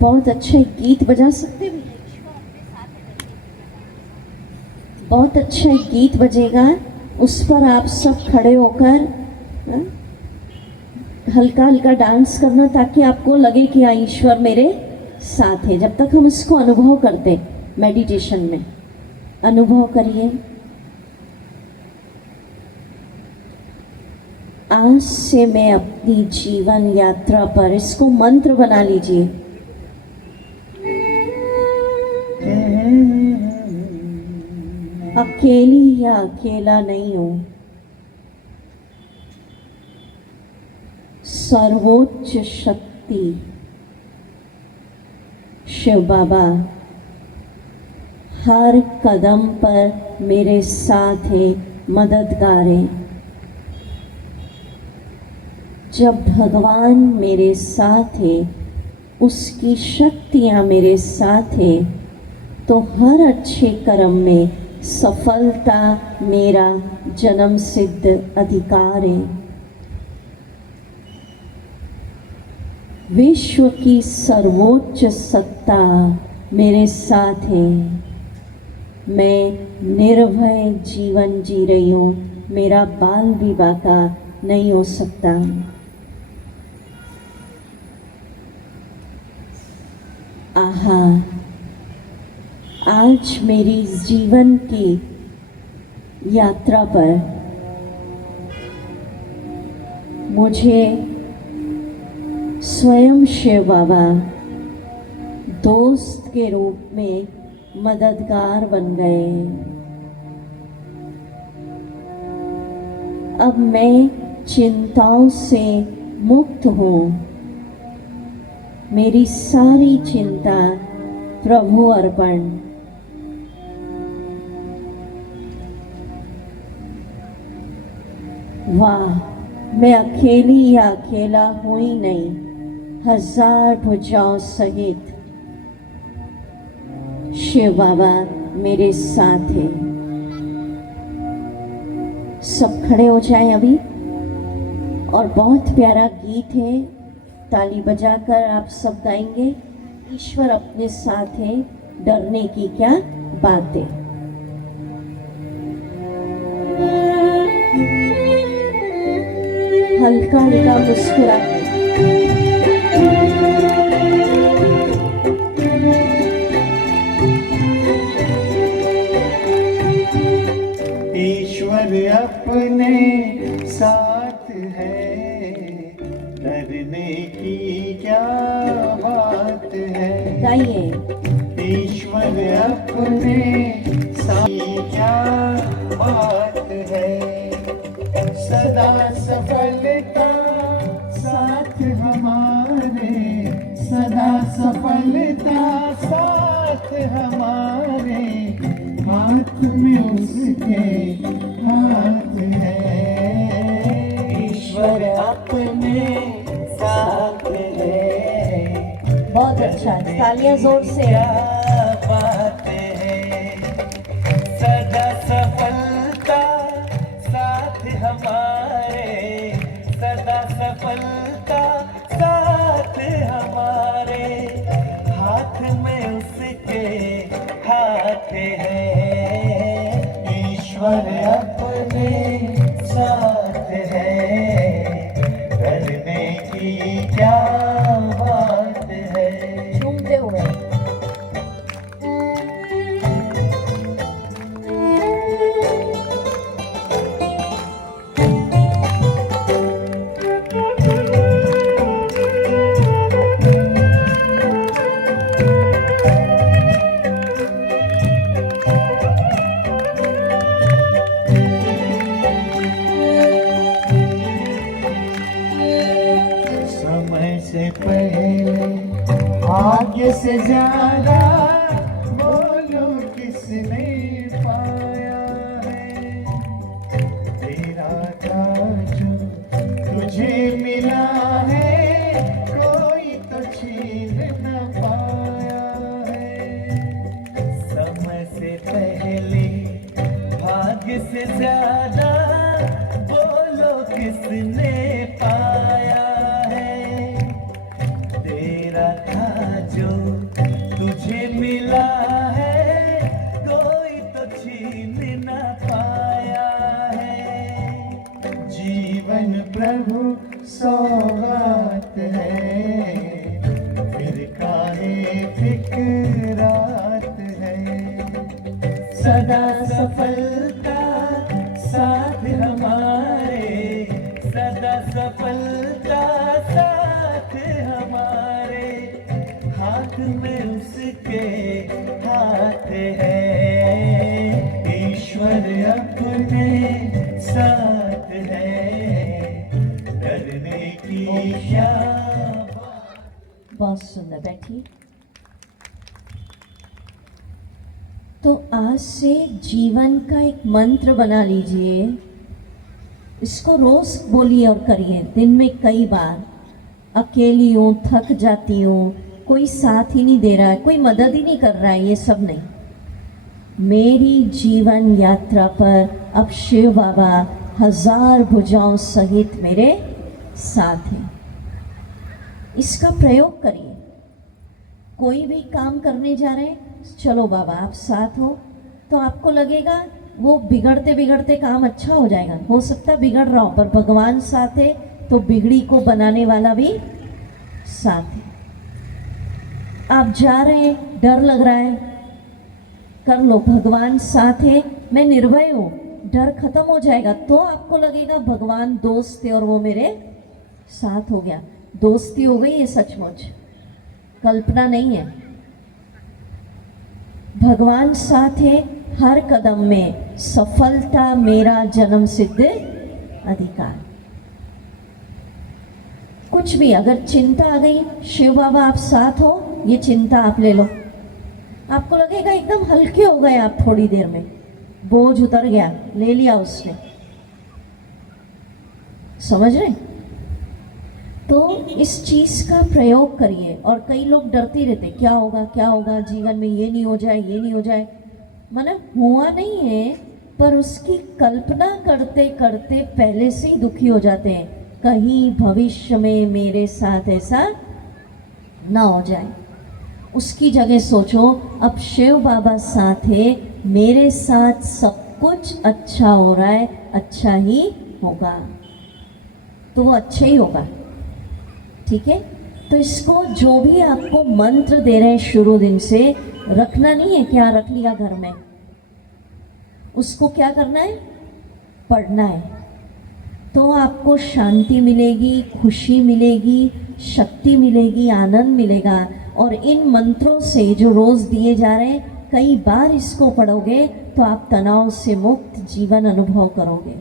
बहुत अच्छा गीत बजा सकते हैं। बहुत अच्छा गीत बजेगा, उस पर आप सब खड़े होकर हल्का हल्का डांस करना, ताकि आपको लगे कि हाँ ईश्वर मेरे साथ है। जब तक हम इसको अनुभव करते, मेडिटेशन में अनुभव करिए। आज से मैं अपनी जीवन यात्रा पर, इसको मंत्र बना लीजिए। अकेली या अकेला नहीं हूं, सर्वोच्च शक्ति। शिव बाबा हर कदम पर मेरे साथ है, मददगार है। जब भगवान मेरे साथ है, उसकी शक्तियाँ मेरे साथ है, तो हर अच्छे कर्म में सफलता मेरा जन्म सिद्ध अधिकार है। विश्व की सर्वोच्च सत्ता मेरे साथ है। मैं निर्भय जीवन जी रही हूँ, मेरा बाल विवाह का नहीं हो सकता। आहा, आज मेरी जीवन की यात्रा पर मुझे स्वयं शिव बाबा दोस्त के रूप में मददगार बन गए। अब मैं चिंताओं से मुक्त हूँ। मेरी सारी चिंता प्रभु अर्पण। वाह, मैं अकेली या अकेला हूँ ही नहीं, हजार भुजाओं सहित शिव बाबा मेरे साथ है। सब खड़े हो जाएं अभी, और बहुत प्यारा गीत है, ताली बजाकर आप सब गाएंगे। ईश्वर अपने साथ है, डरने की क्या बात है। हल्का हल्का मुस्कुरा के ईश्वर अपने साथ है, डरने की क्या बात है। गाइए। ईश्वर अपने साथ क्या बात है। सदा सफलता साथ हमारे, सदा सफलता साथ हमारे, हाथ में उसके हाथ है। ईश्वर अपने साथ है। बहुत अच्छा, तालियां जोर से। बात है। सदा सफलता साथ हमारे, सदा सफलता साथ हमारे, हाथ में उसके हाथ है। ईश्वर अपने साथ है, डरने की क्या बात है। झूमते हुए समय से पहले भाग्य से ज्यादा बोलो किसने पाया है। तेरा ताज तुझे मिला है, कोई तो छीन न पाया है। समय से पहले भाग्य से ज्यादा बोलो किसने पाया है। तेरा था जो तुझे मिला है, कोई तो छीन न पाया है। जीवन प्रभु सौगात है, फिर काहे फिक्रात है। सदा सफलता साथ हमारे, सदा सफलता साथ हमारे, हाथ में उसके हाथ है। ईश्वर अपने साथ है, डरने की क्या बात। बहुत सुंदर, बैठिए। तो आज से जीवन का एक मंत्र बना लीजिए, इसको रोज बोलिए और करिए, दिन में कई बार। अकेली हूँ, थक जाती हूँ, कोई साथ ही नहीं दे रहा है, कोई मदद ही नहीं कर रहा है, ये सब नहीं। मेरी जीवन यात्रा पर अब शिव बाबा 1000 भुजाओं सहित मेरे साथ हैं। इसका प्रयोग करिए। कोई भी काम करने जा रहे हैं, चलो बाबा आप साथ हो, तो आपको लगेगा वो बिगड़ते बिगड़ते काम अच्छा हो जाएगा। हो सकता है बिगड़ रहा हो, पर भगवान साथ है तो बिगड़ी को बनाने वाला भी साथ है। आप जा रहे हैं, डर लग रहा है, कर लो, भगवान साथ है, मैं निर्भय हूँ, डर खत्म हो जाएगा। तो आपको लगेगा भगवान दोस्त थे और वो मेरे साथ हो गया। दोस्ती हो गई, ये सचमुच कल्पना नहीं है। भगवान साथ है हर कदम में, सफलता मेरा जन्म सिद्ध अधिकार। कुछ भी अगर चिंता आ गई, शिव बाबा आप साथ हो, ये चिंता आप ले लो, आपको लगेगा एकदम हल्के हो गए आप, थोड़ी देर में बोझ उतर गया, ले लिया उसने। समझ रहे? तो इस चीज का प्रयोग करिए। और कई लोग डरते रहते, क्या होगा क्या होगा, जीवन में ये नहीं हो जाए, ये नहीं हो जाए। मतलब हुआ नहीं है, पर उसकी कल्पना करते करते पहले से ही दुखी हो जाते हैं, कहीं भविष्य में मेरे साथ ऐसा ना हो जाए। उसकी जगह सोचो, अब शिव बाबा साथ है, मेरे साथ सब कुछ अच्छा हो रहा है, अच्छा ही होगा, तो वो अच्छा ही होगा। ठीक है? तो इसको जो भी आपको मंत्र दे रहे हैं शुरू दिन से, रखना नहीं है क्या रख लिया घर में, उसको क्या करना है, पढ़ना है। तो आपको शांति मिलेगी, खुशी मिलेगी, शक्ति मिलेगी, आनंद मिलेगा। और इन मंत्रों से जो रोज दिए जा रहे हैं, कई बार इसको पढ़ोगे तो आप तनाव से मुक्त जीवन अनुभव करोगे।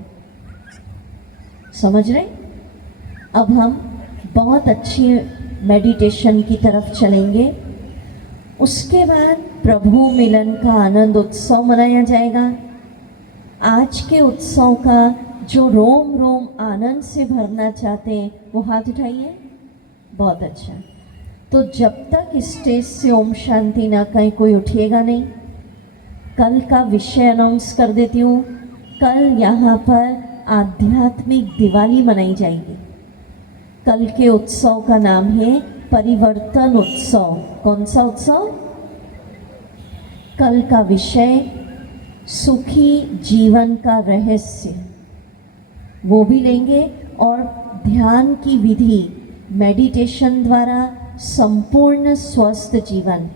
समझ रहे? अब हम बहुत अच्छी मेडिटेशन की तरफ चलेंगे। उसके बाद प्रभु मिलन का आनंद उत्सव मनाया जाएगा। आज के उत्सव का जो रोम रोम आनंद से भरना चाहते हैं वो हाथ उठाइए। बहुत अच्छा। तो जब तक स्टेज से ओम शांति ना कहीं कोई उठिएगा नहीं। कल का विषय अनाउंस कर देती हूँ। कल यहाँ पर आध्यात्मिक दिवाली मनाई जाएगी। कल के उत्सव का नाम है परिवर्तन उत्सव। कौन सा उत्सव? कल का विषय सुखी जीवन का रहस्य, वो भी लेंगे। और ध्यान की विधि, मेडिटेशन द्वारा संपूर्ण स्वस्थ जीवन,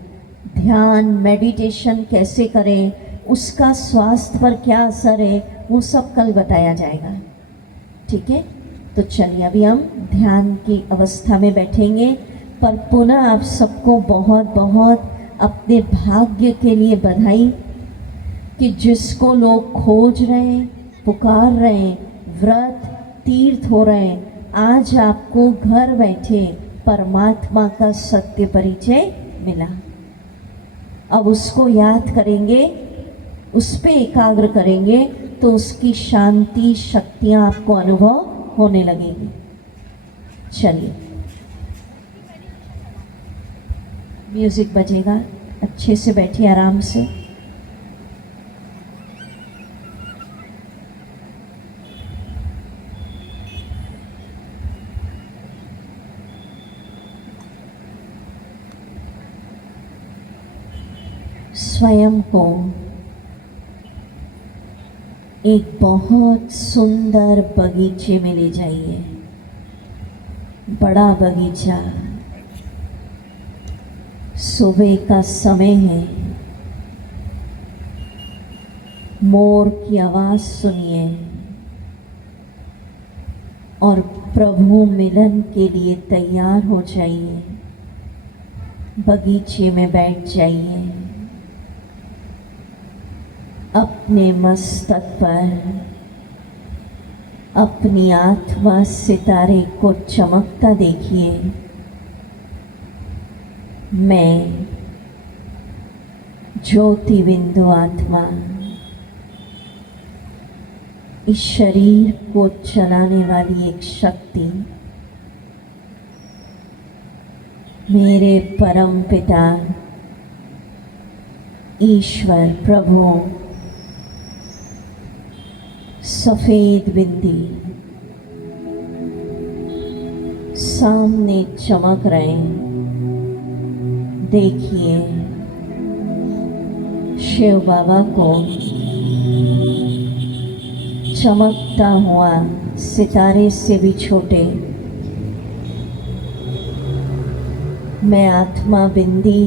ध्यान मेडिटेशन कैसे करें, उसका स्वास्थ्य पर क्या असर है, वो सब कल बताया जाएगा। ठीक है? तो चलिए अभी हम ध्यान की अवस्था में बैठेंगे। पर पुनः आप सबको बहुत बहुत अपने भाग्य के लिए बधाई कि जिसको लोग खोज रहे हैं, पुकार रहे हैं, व्रत तीर्थ हो रहे हैं, आज आपको घर बैठे परमात्मा का सत्य परिचय मिला। अब उसको याद करेंगे, उस पे एकाग्र करेंगे तो उसकी शांति शक्तियाँ आपको अनुभव होने लगेगी। चलिए म्यूजिक बजेगा, अच्छे से बैठिए आराम से। स्वयं को एक बहुत सुंदर बगीचे में ले जाइए। बड़ा बगीचा, सुबह का समय है, मोर की आवाज सुनिए और प्रभु मिलन के लिए तैयार हो जाइए। बगीचे में बैठ जाइए, अपने मस्तक पर अपनी आत्मा सितारे को चमकता देखिए। मैं ज्योति बिंदु आत्मा इस शरीर को चलाने वाली एक शक्ति मेरे परम पिता ईश्वर प्रभु सफेद बिंदी सामने चमक रहे हैं। देखिए शिव बाबा को चमकता हुआ सितारे से भी छोटे मैं आत्मा बिंदी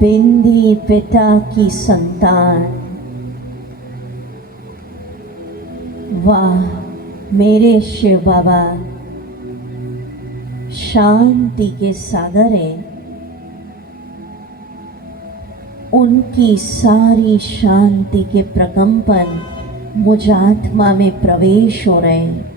बिंदी पिता की संतान। वाह मेरे शिव बाबा शांति के सागर हैं। उनकी सारी शांति के प्रकंपन मुझ आत्मा में प्रवेश हो रहे हैं।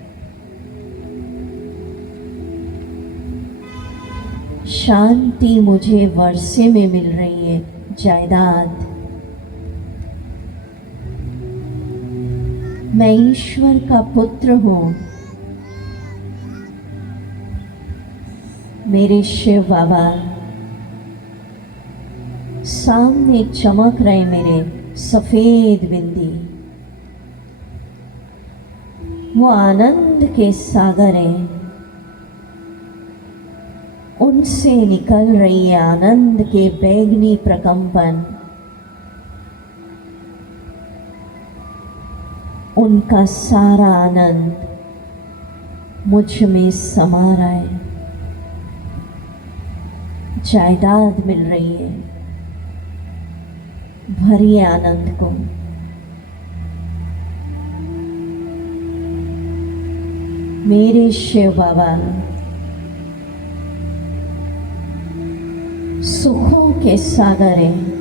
शांति मुझे वर्षे में मिल रही है, जायदाद। मैं ईश्वर का पुत्र हूँ। मेरे शिव बाबा सामने चमक रहे मेरे सफेद बिंदी। वो आनंद के सागर हैं। उनसे निकल रही है आनंद के बैगनी प्रकंपन। उनका सारा आनंद मुझ में समा रहा है। जायदाद मिल रही है। भरिए आनंद को। मेरे शिव बाबा सुखों के सागर हैं।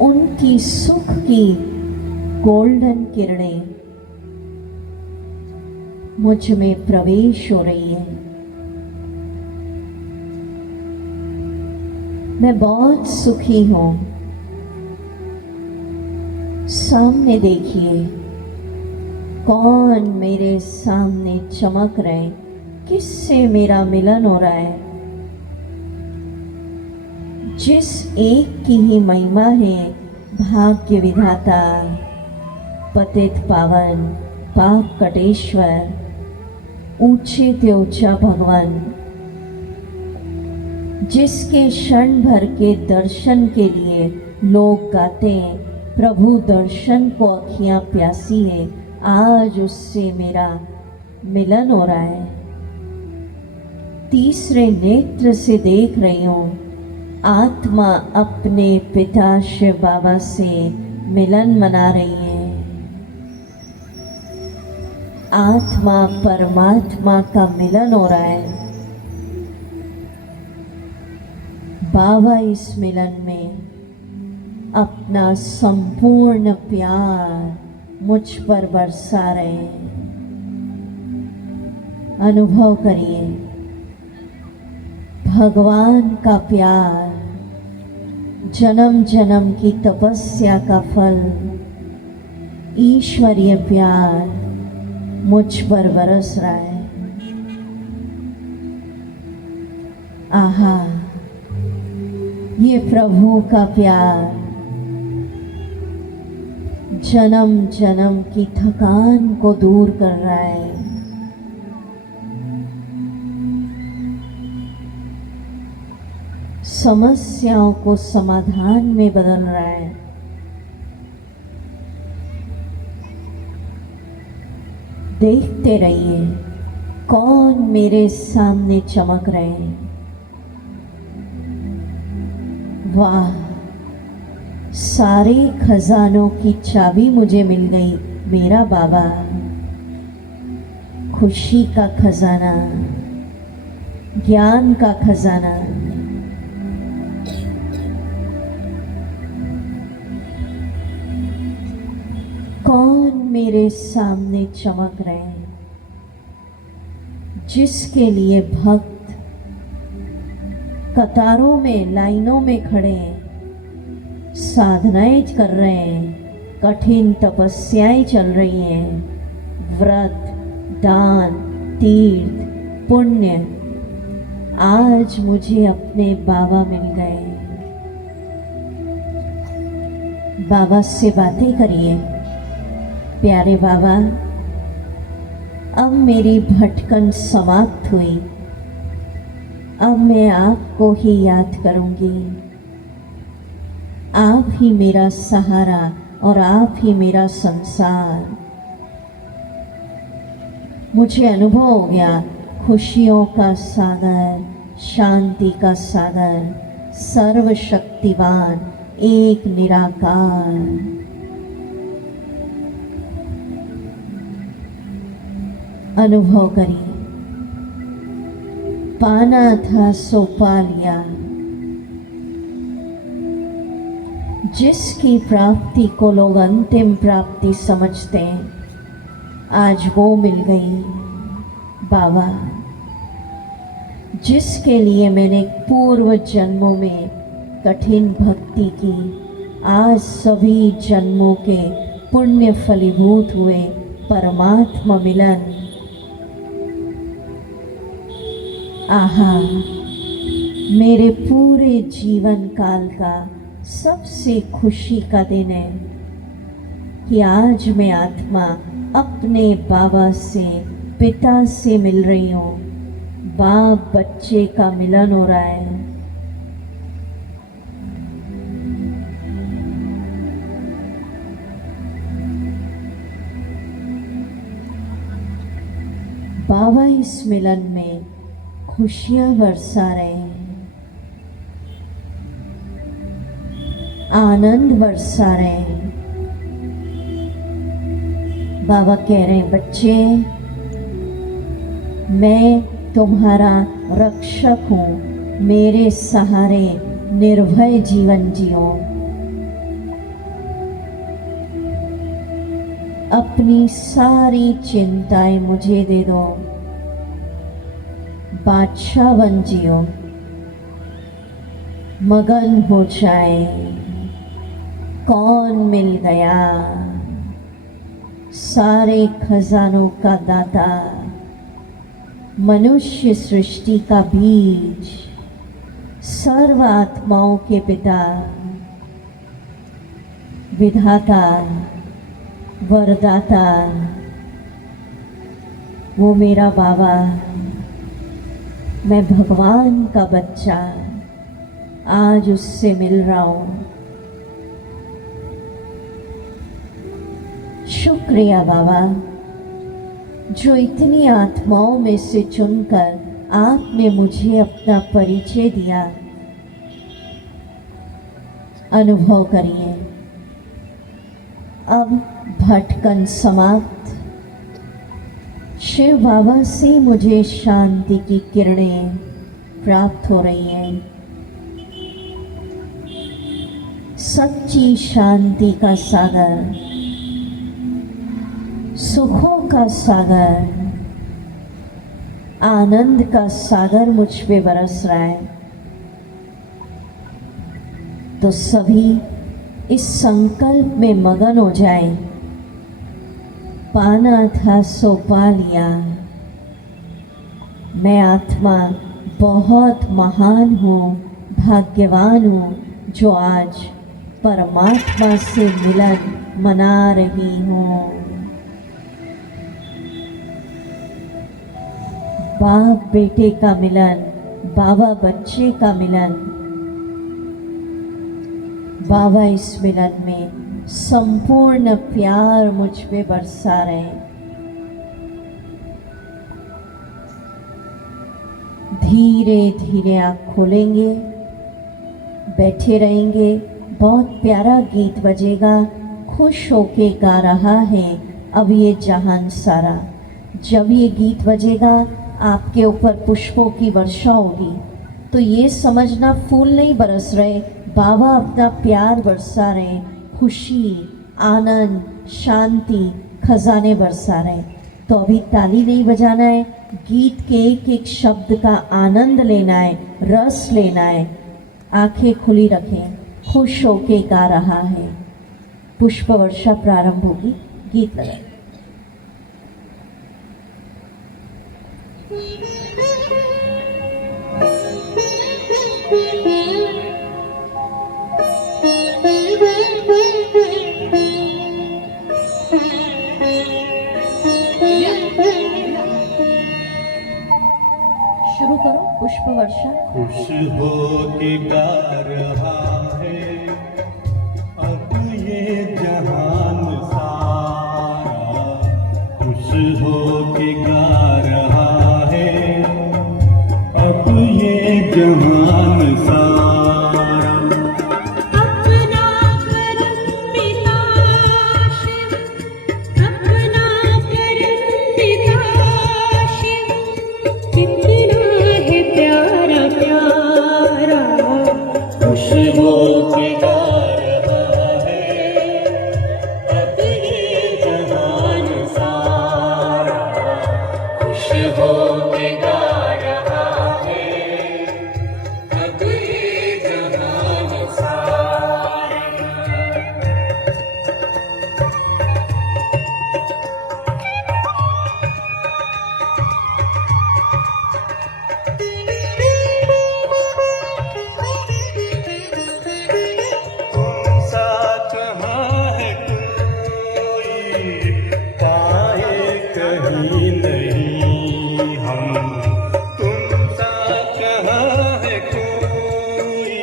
उनकी सुख की गोल्डन किरणें मुझ में प्रवेश हो रही है। मैं बहुत सुखी हूं। सामने देखिए कौन मेरे सामने चमक रहे, किससे मेरा मिलन हो रहा है। जिस एक की ही महिमा है, भाग्य विधाता, पतित पावन, पाप कटेश्वर, ऊंचे ते ऊंचा भगवान, जिसके क्षण भर के दर्शन के लिए लोग गाते हैं, प्रभु दर्शन को अखियां प्यासी है। आज उससे मेरा मिलन हो रहा है। तीसरे नेत्र से देख रही हूँ आत्मा अपने पिता शिव बाबा से मिलन मना रही है। आत्मा परमात्मा का मिलन हो रहा है। बाबा इस मिलन में अपना संपूर्ण प्यार मुझ पर बरसा रहे हैं। अनुभव करिए भगवान का प्यार, जन्म जन्म की तपस्या का फल, ईश्वरीय प्यार मुझ पर बरस रहा है। आहा, ये प्रभु का प्यार जन्म जन्म की थकान को दूर कर रहा है। समस्याओं को समाधान में बदल रहा है। देखते रहिए कौन मेरे सामने चमक रहे हैं। वाह, सारे खजानों की चाबी मुझे मिल गई। मेरा बाबा, खुशी का खजाना, ज्ञान का खजाना, कौन मेरे सामने चमक रहे हैं। जिसके लिए भक्त कतारों में लाइनों में खड़े हैं, साधनाएं कर रहे हैं, कठिन तपस्याएं चल रही हैं, व्रत, दान, तीर्थ, पुण्य, आज मुझे अपने बाबा मिल गए। बाबा से बातें करिए, प्यारे बाबा, अब मेरी भटकन समाप्त हुई, अब मैं आपको ही याद करूंगी। आप ही मेरा सहारा और आप ही मेरा संसार। मुझे अनुभव हो गया खुशियों का सागर, शांति का सागर, सर्वशक्तिवान एक निराकार। अनुभव करिए, पाना था सो पा लिया। जिसकी प्राप्ति को लोग अंतिम प्राप्ति समझते हैं, आज वो मिल गई। बाबा, जिसके लिए मैंने पूर्व जन्मों में कठिन भक्ति की, आज सभी जन्मों के पुण्य फलीभूत हुए परमात्मा मिलन। आहा, मेरे पूरे जीवन काल का सबसे खुशी का दिन है कि आज मैं आत्मा अपने बाबा से, पिता से मिल रही हूँ। बाप बच्चे का मिलन हो रहा है। बाबा इस मिलन में खुशियां बरसा रहे हैं, आनंद बरसा रहे हैं। बाबा कह रहे हैं, बच्चे, मैं तुम्हारा रक्षक हूँ, मेरे सहारे निर्भय जीवन जियो। अपनी सारी चिंताएं मुझे दे दो, बादशाह बन जियो, मगन हो जाए। कौन मिल गया? सारे खजानों का दाता, मनुष्य सृष्टि का बीज, सर्व आत्माओं के पिता, विधाता, वरदाता, वो मेरा बाबा। मैं भगवान का बच्चा, आज उससे मिल रहा हूँ। शुक्रिया बाबा, जो इतनी आत्माओं में से चुनकर आपने मुझे अपना परिचय दिया। अनुभव करिए, अब भटकन समाप्त। शिव बाबा से मुझे शांति की किरणें प्राप्त हो रही हैं। सच्ची शांति का सागर, सुखों का सागर, आनंद का सागर मुझ पे बरस रहा है। तो सभी इस संकल्प में मगन हो जाए, पाना था सो पा लिया। मैं आत्मा बहुत महान हूँ, भाग्यवान हूँ, जो आज परमात्मा से मिलन मना रही हूँ। बाप बेटे का मिलन, बाबा बच्चे का मिलन। बाबा इस मिलन में संपूर्ण प्यार मुझ पे बरसा रहे हैं। धीरे धीरे आँख खोलेंगे, बैठे रहेंगे। बहुत प्यारा गीत बजेगा, खुश होके गा रहा है अब ये जहान सारा। जब ये गीत बजेगा, आपके ऊपर पुष्पों की वर्षा होगी, तो ये समझना फूल नहीं बरस रहे, बाबा अपना प्यार बरसा रहे, खुशी, आनंद, शांति, खजाने बरसा रहे। तो अभी ताली नहीं बजाना है, गीत के एक शब्द का आनंद लेना है, रस लेना है। आंखें खुली रखें, खुश होके गा रहा है। पुष्प वर्षा प्रारंभ होगी, गीत लगाएं। शुरू करो पुष्प वर्षा। खुश हो के गा रहा है अब ये जहान सारा, खुश हो के गा रहा है अब ये जहान सारा। अपना करम पिता शिव, अपना करम पिता शिव, कितना है प्यारा प्यारा। खुश हो के गा रहा है अब ये जहान सारा, खुश हो के गा रहा है अब ये जहान सारा। तुमसा कहाँ है कोई पाए कहीं नहीं हम, तुमसा कहाँ है कोई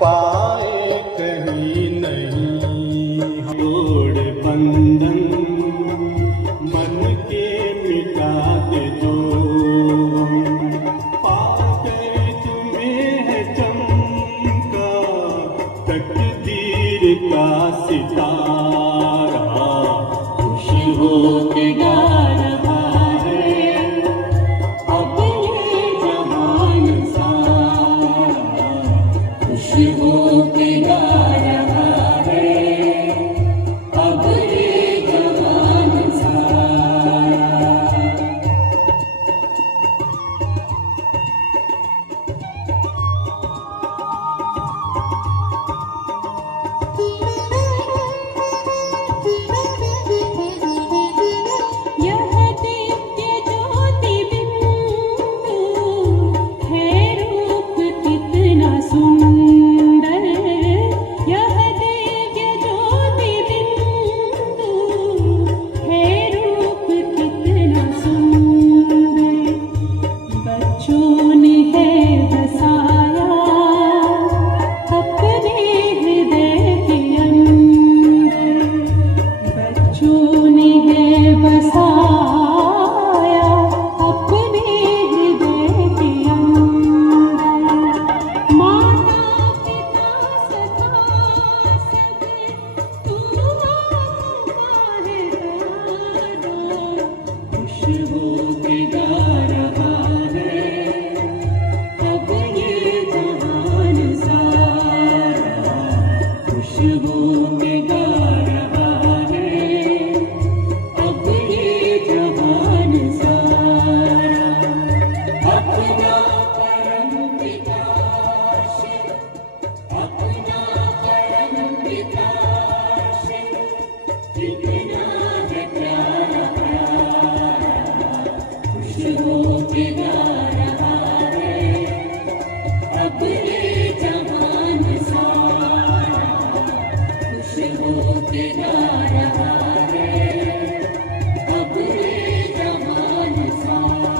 पाए कहीं नहीं। जोड़ बंधन मन के मिटा दे जो, पाकर तुम्हें है चमका तकदीर का सितारा। खुश हो के गा रहा है अब ये जहान सारा, खुश हो के गा रहा है अब ये जहान सारा। यह दिव्य ज्योति बिंदु है रूप कितना सुंदर। यह दिव्य ज्योति बिंदु है रूप कितना सुंदर। बच्चों ने है बसाया अपने हृदय के अंदर। बच्चों ने है बसाया अपने हृदय के अंदर। माता पिता सखा सगे तुम आपका है गाना। खुश हो के गा रहा है अब ये जहान सारा, खुश हो के गा रहा है अब ये जहान सारा। अपना परम पिता शिव, अपना परम पिता शिव, कितना है प्यारा प्यारा। खुश हो के गा रहा है अब ये जहान सारा, खुश हो के गा रहा है अब ये जहान सारा।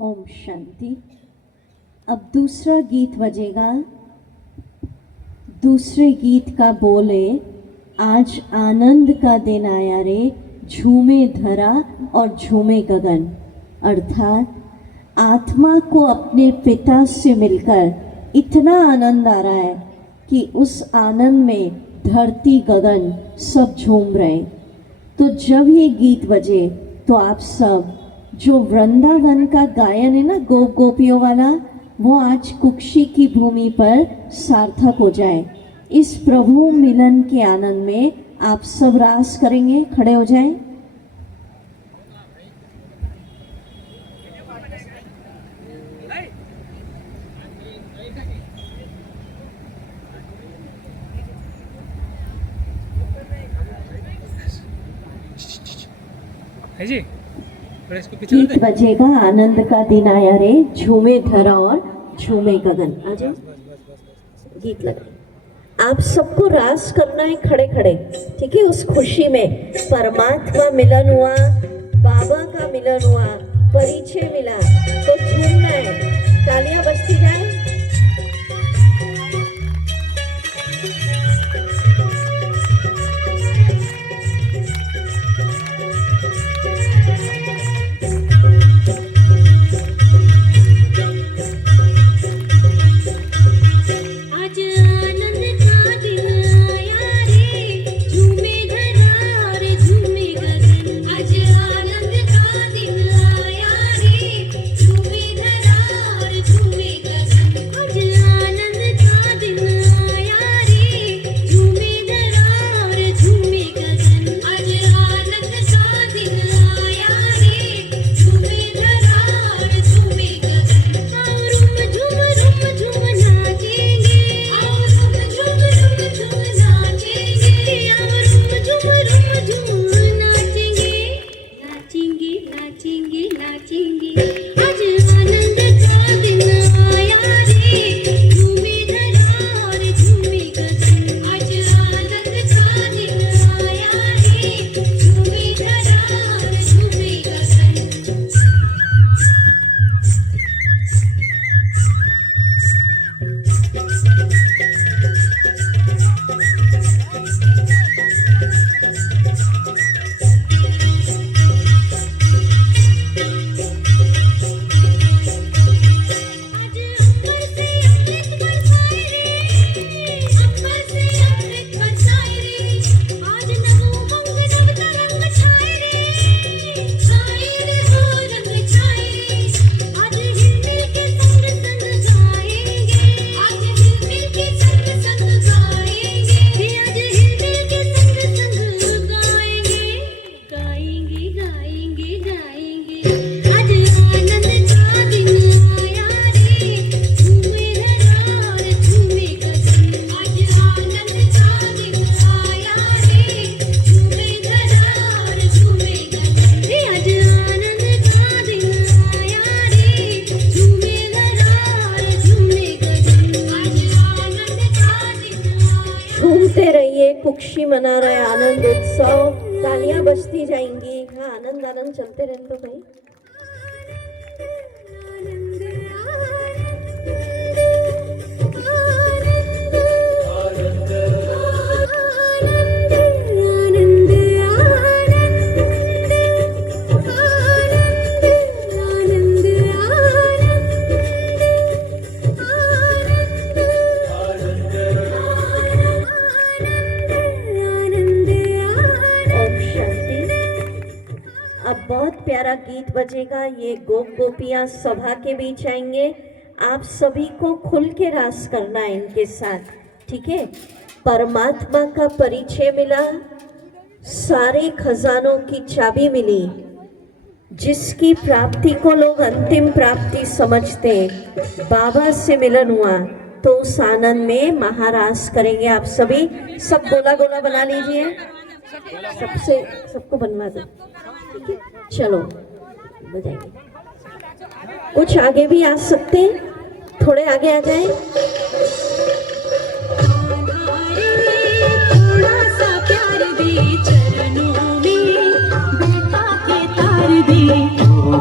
ओम शांति। अब दूसरा गीत बजेगा। दूसरे गीत का बोले, आज आनंद का दिन आया रे, झूमे धरा और झूमे गगन। अर्थात आत्मा को अपने पिता से मिलकर इतना आनंद आ रहा है कि उस आनंद में धरती गगन सब झूम रहे। तो जब ये गीत बजे तो आप सब जो वृंदावन का गायन है ना, गोप गोपियों वाला, वो आज कुक्षी की भूमि पर सार्थक हो जाए। इस प्रभु मिलन के आनंद में आप सब रास करेंगे। खड़े हो जाएं। है जी। और इसको पीछे कर गीत दे। बजेगा, आनंद का दिन आया रे, झूमे धरा और झूमे गगन। आ जाओ, गीत लगा। आप सबको रास करना है खड़े खड़े, ठीक है। उस खुशी में परमात्मा मिलन हुआ, बाबा का मिलन हुआ, परिचय मिला, तो झूमना है, तालियां बजती जाए। आज आनंद का दिन आया रे, झूमे धरा और झूमे गगन। आज आनंद का दिन आया रे, झूमे धरा और झूमे गगन। आज आनंद का दिन आया रे, झूमे धरा और झूमे गगन। आज आनंद का दिन आया रे, झूमे धरा और झूमे गगन। आओ रुम झूम नाचेंगे, आओ रुम झूम नाचेंगे, आओ रुम झूम नाचेंगे, नाचेंगे नाचेंगे नाचेंगे। आज आनंद का दिन आया रे, झूमे धरा और झूमे गगन। आज आनंद का दिन आया रे, झूमे धरा और झूमे गगन। आज अंबर से अमृत बरसाए रे, आज नभो मंग नभ तरंग छाए रे, छाए रे हो रंग छाए रे। आज हिलमिल के संग संग गाएंगे, आज हिलमिल के संग संग गाएंगे, आज हिलमिल के संग संग गाएंगे, गाएंगे गाएंगे गाएंगे। आज आनंद का दिन आया रे, झूमे धरा और झूमे गगन। आज आनंद का दिन आया रे, झूमे धरा और झूमे गगन। रे आज आनंद का दिन आया रे, झूमे धरा और झूमे गगन। आज आनंद का दिन आया। झूमते रहिए, खुशी मना रहे, आनंद उत्सव, तालियां बजती जाएंगी। हाँ, आनंद आनंद चलते रहने तो भाई। ओम शांति। अब बहुत प्यारा गीत बजेगा, ये गोप गोपियां सभा के बीच आएंगे। आप सभी को खुल के रास करना है इनके साथ, ठीक है। परमात्मा का परिचय मिला, सारे खजानों की चाबी मिली, जिसकी प्राप्ति को लोग अंतिम प्राप्ति समझते हैं। बाबा से मिलन हुआ तो उस आनंद में महारास करेंगे। आप सभी सब गोला गोला बना लीजिए, सबसे सबको बनवा दो, ठीक है। चलो बजाएंगे। कुछ आगे भी आ सकते हैं, थोड़े आगे आ जाएं। थोड़ा सा प्यार दे चरणों में, बेटा के तार दे।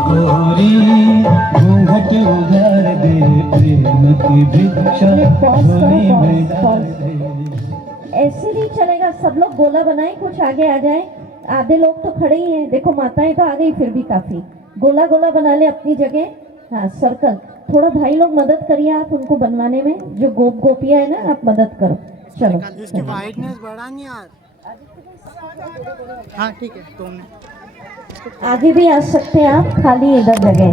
गोरी घूंघट उधार दे, प्रेम की भिक्षा झोली में डाल दे। ऐसे नहीं चलेगा, सब लोग गोला बनाएं, कुछ आगे आ जाएं। आधे लोग तो खड़े ही हैं, देखो माताएं तो आ गई, फिर भी काफी। गोला गोला बना ले अपनी जगह। हाँ, सर्कल। थोड़ा भाई लोग मदद करिए आप उनको बनवाने में, जो गोप गोपियां है ना, आप मदद करो। चलो इसकी वाइटनेस बढ़ानी यार। हाँ ठीक है, तुमने आगे भी आ सकते हैं आप, खाली इधर जगह।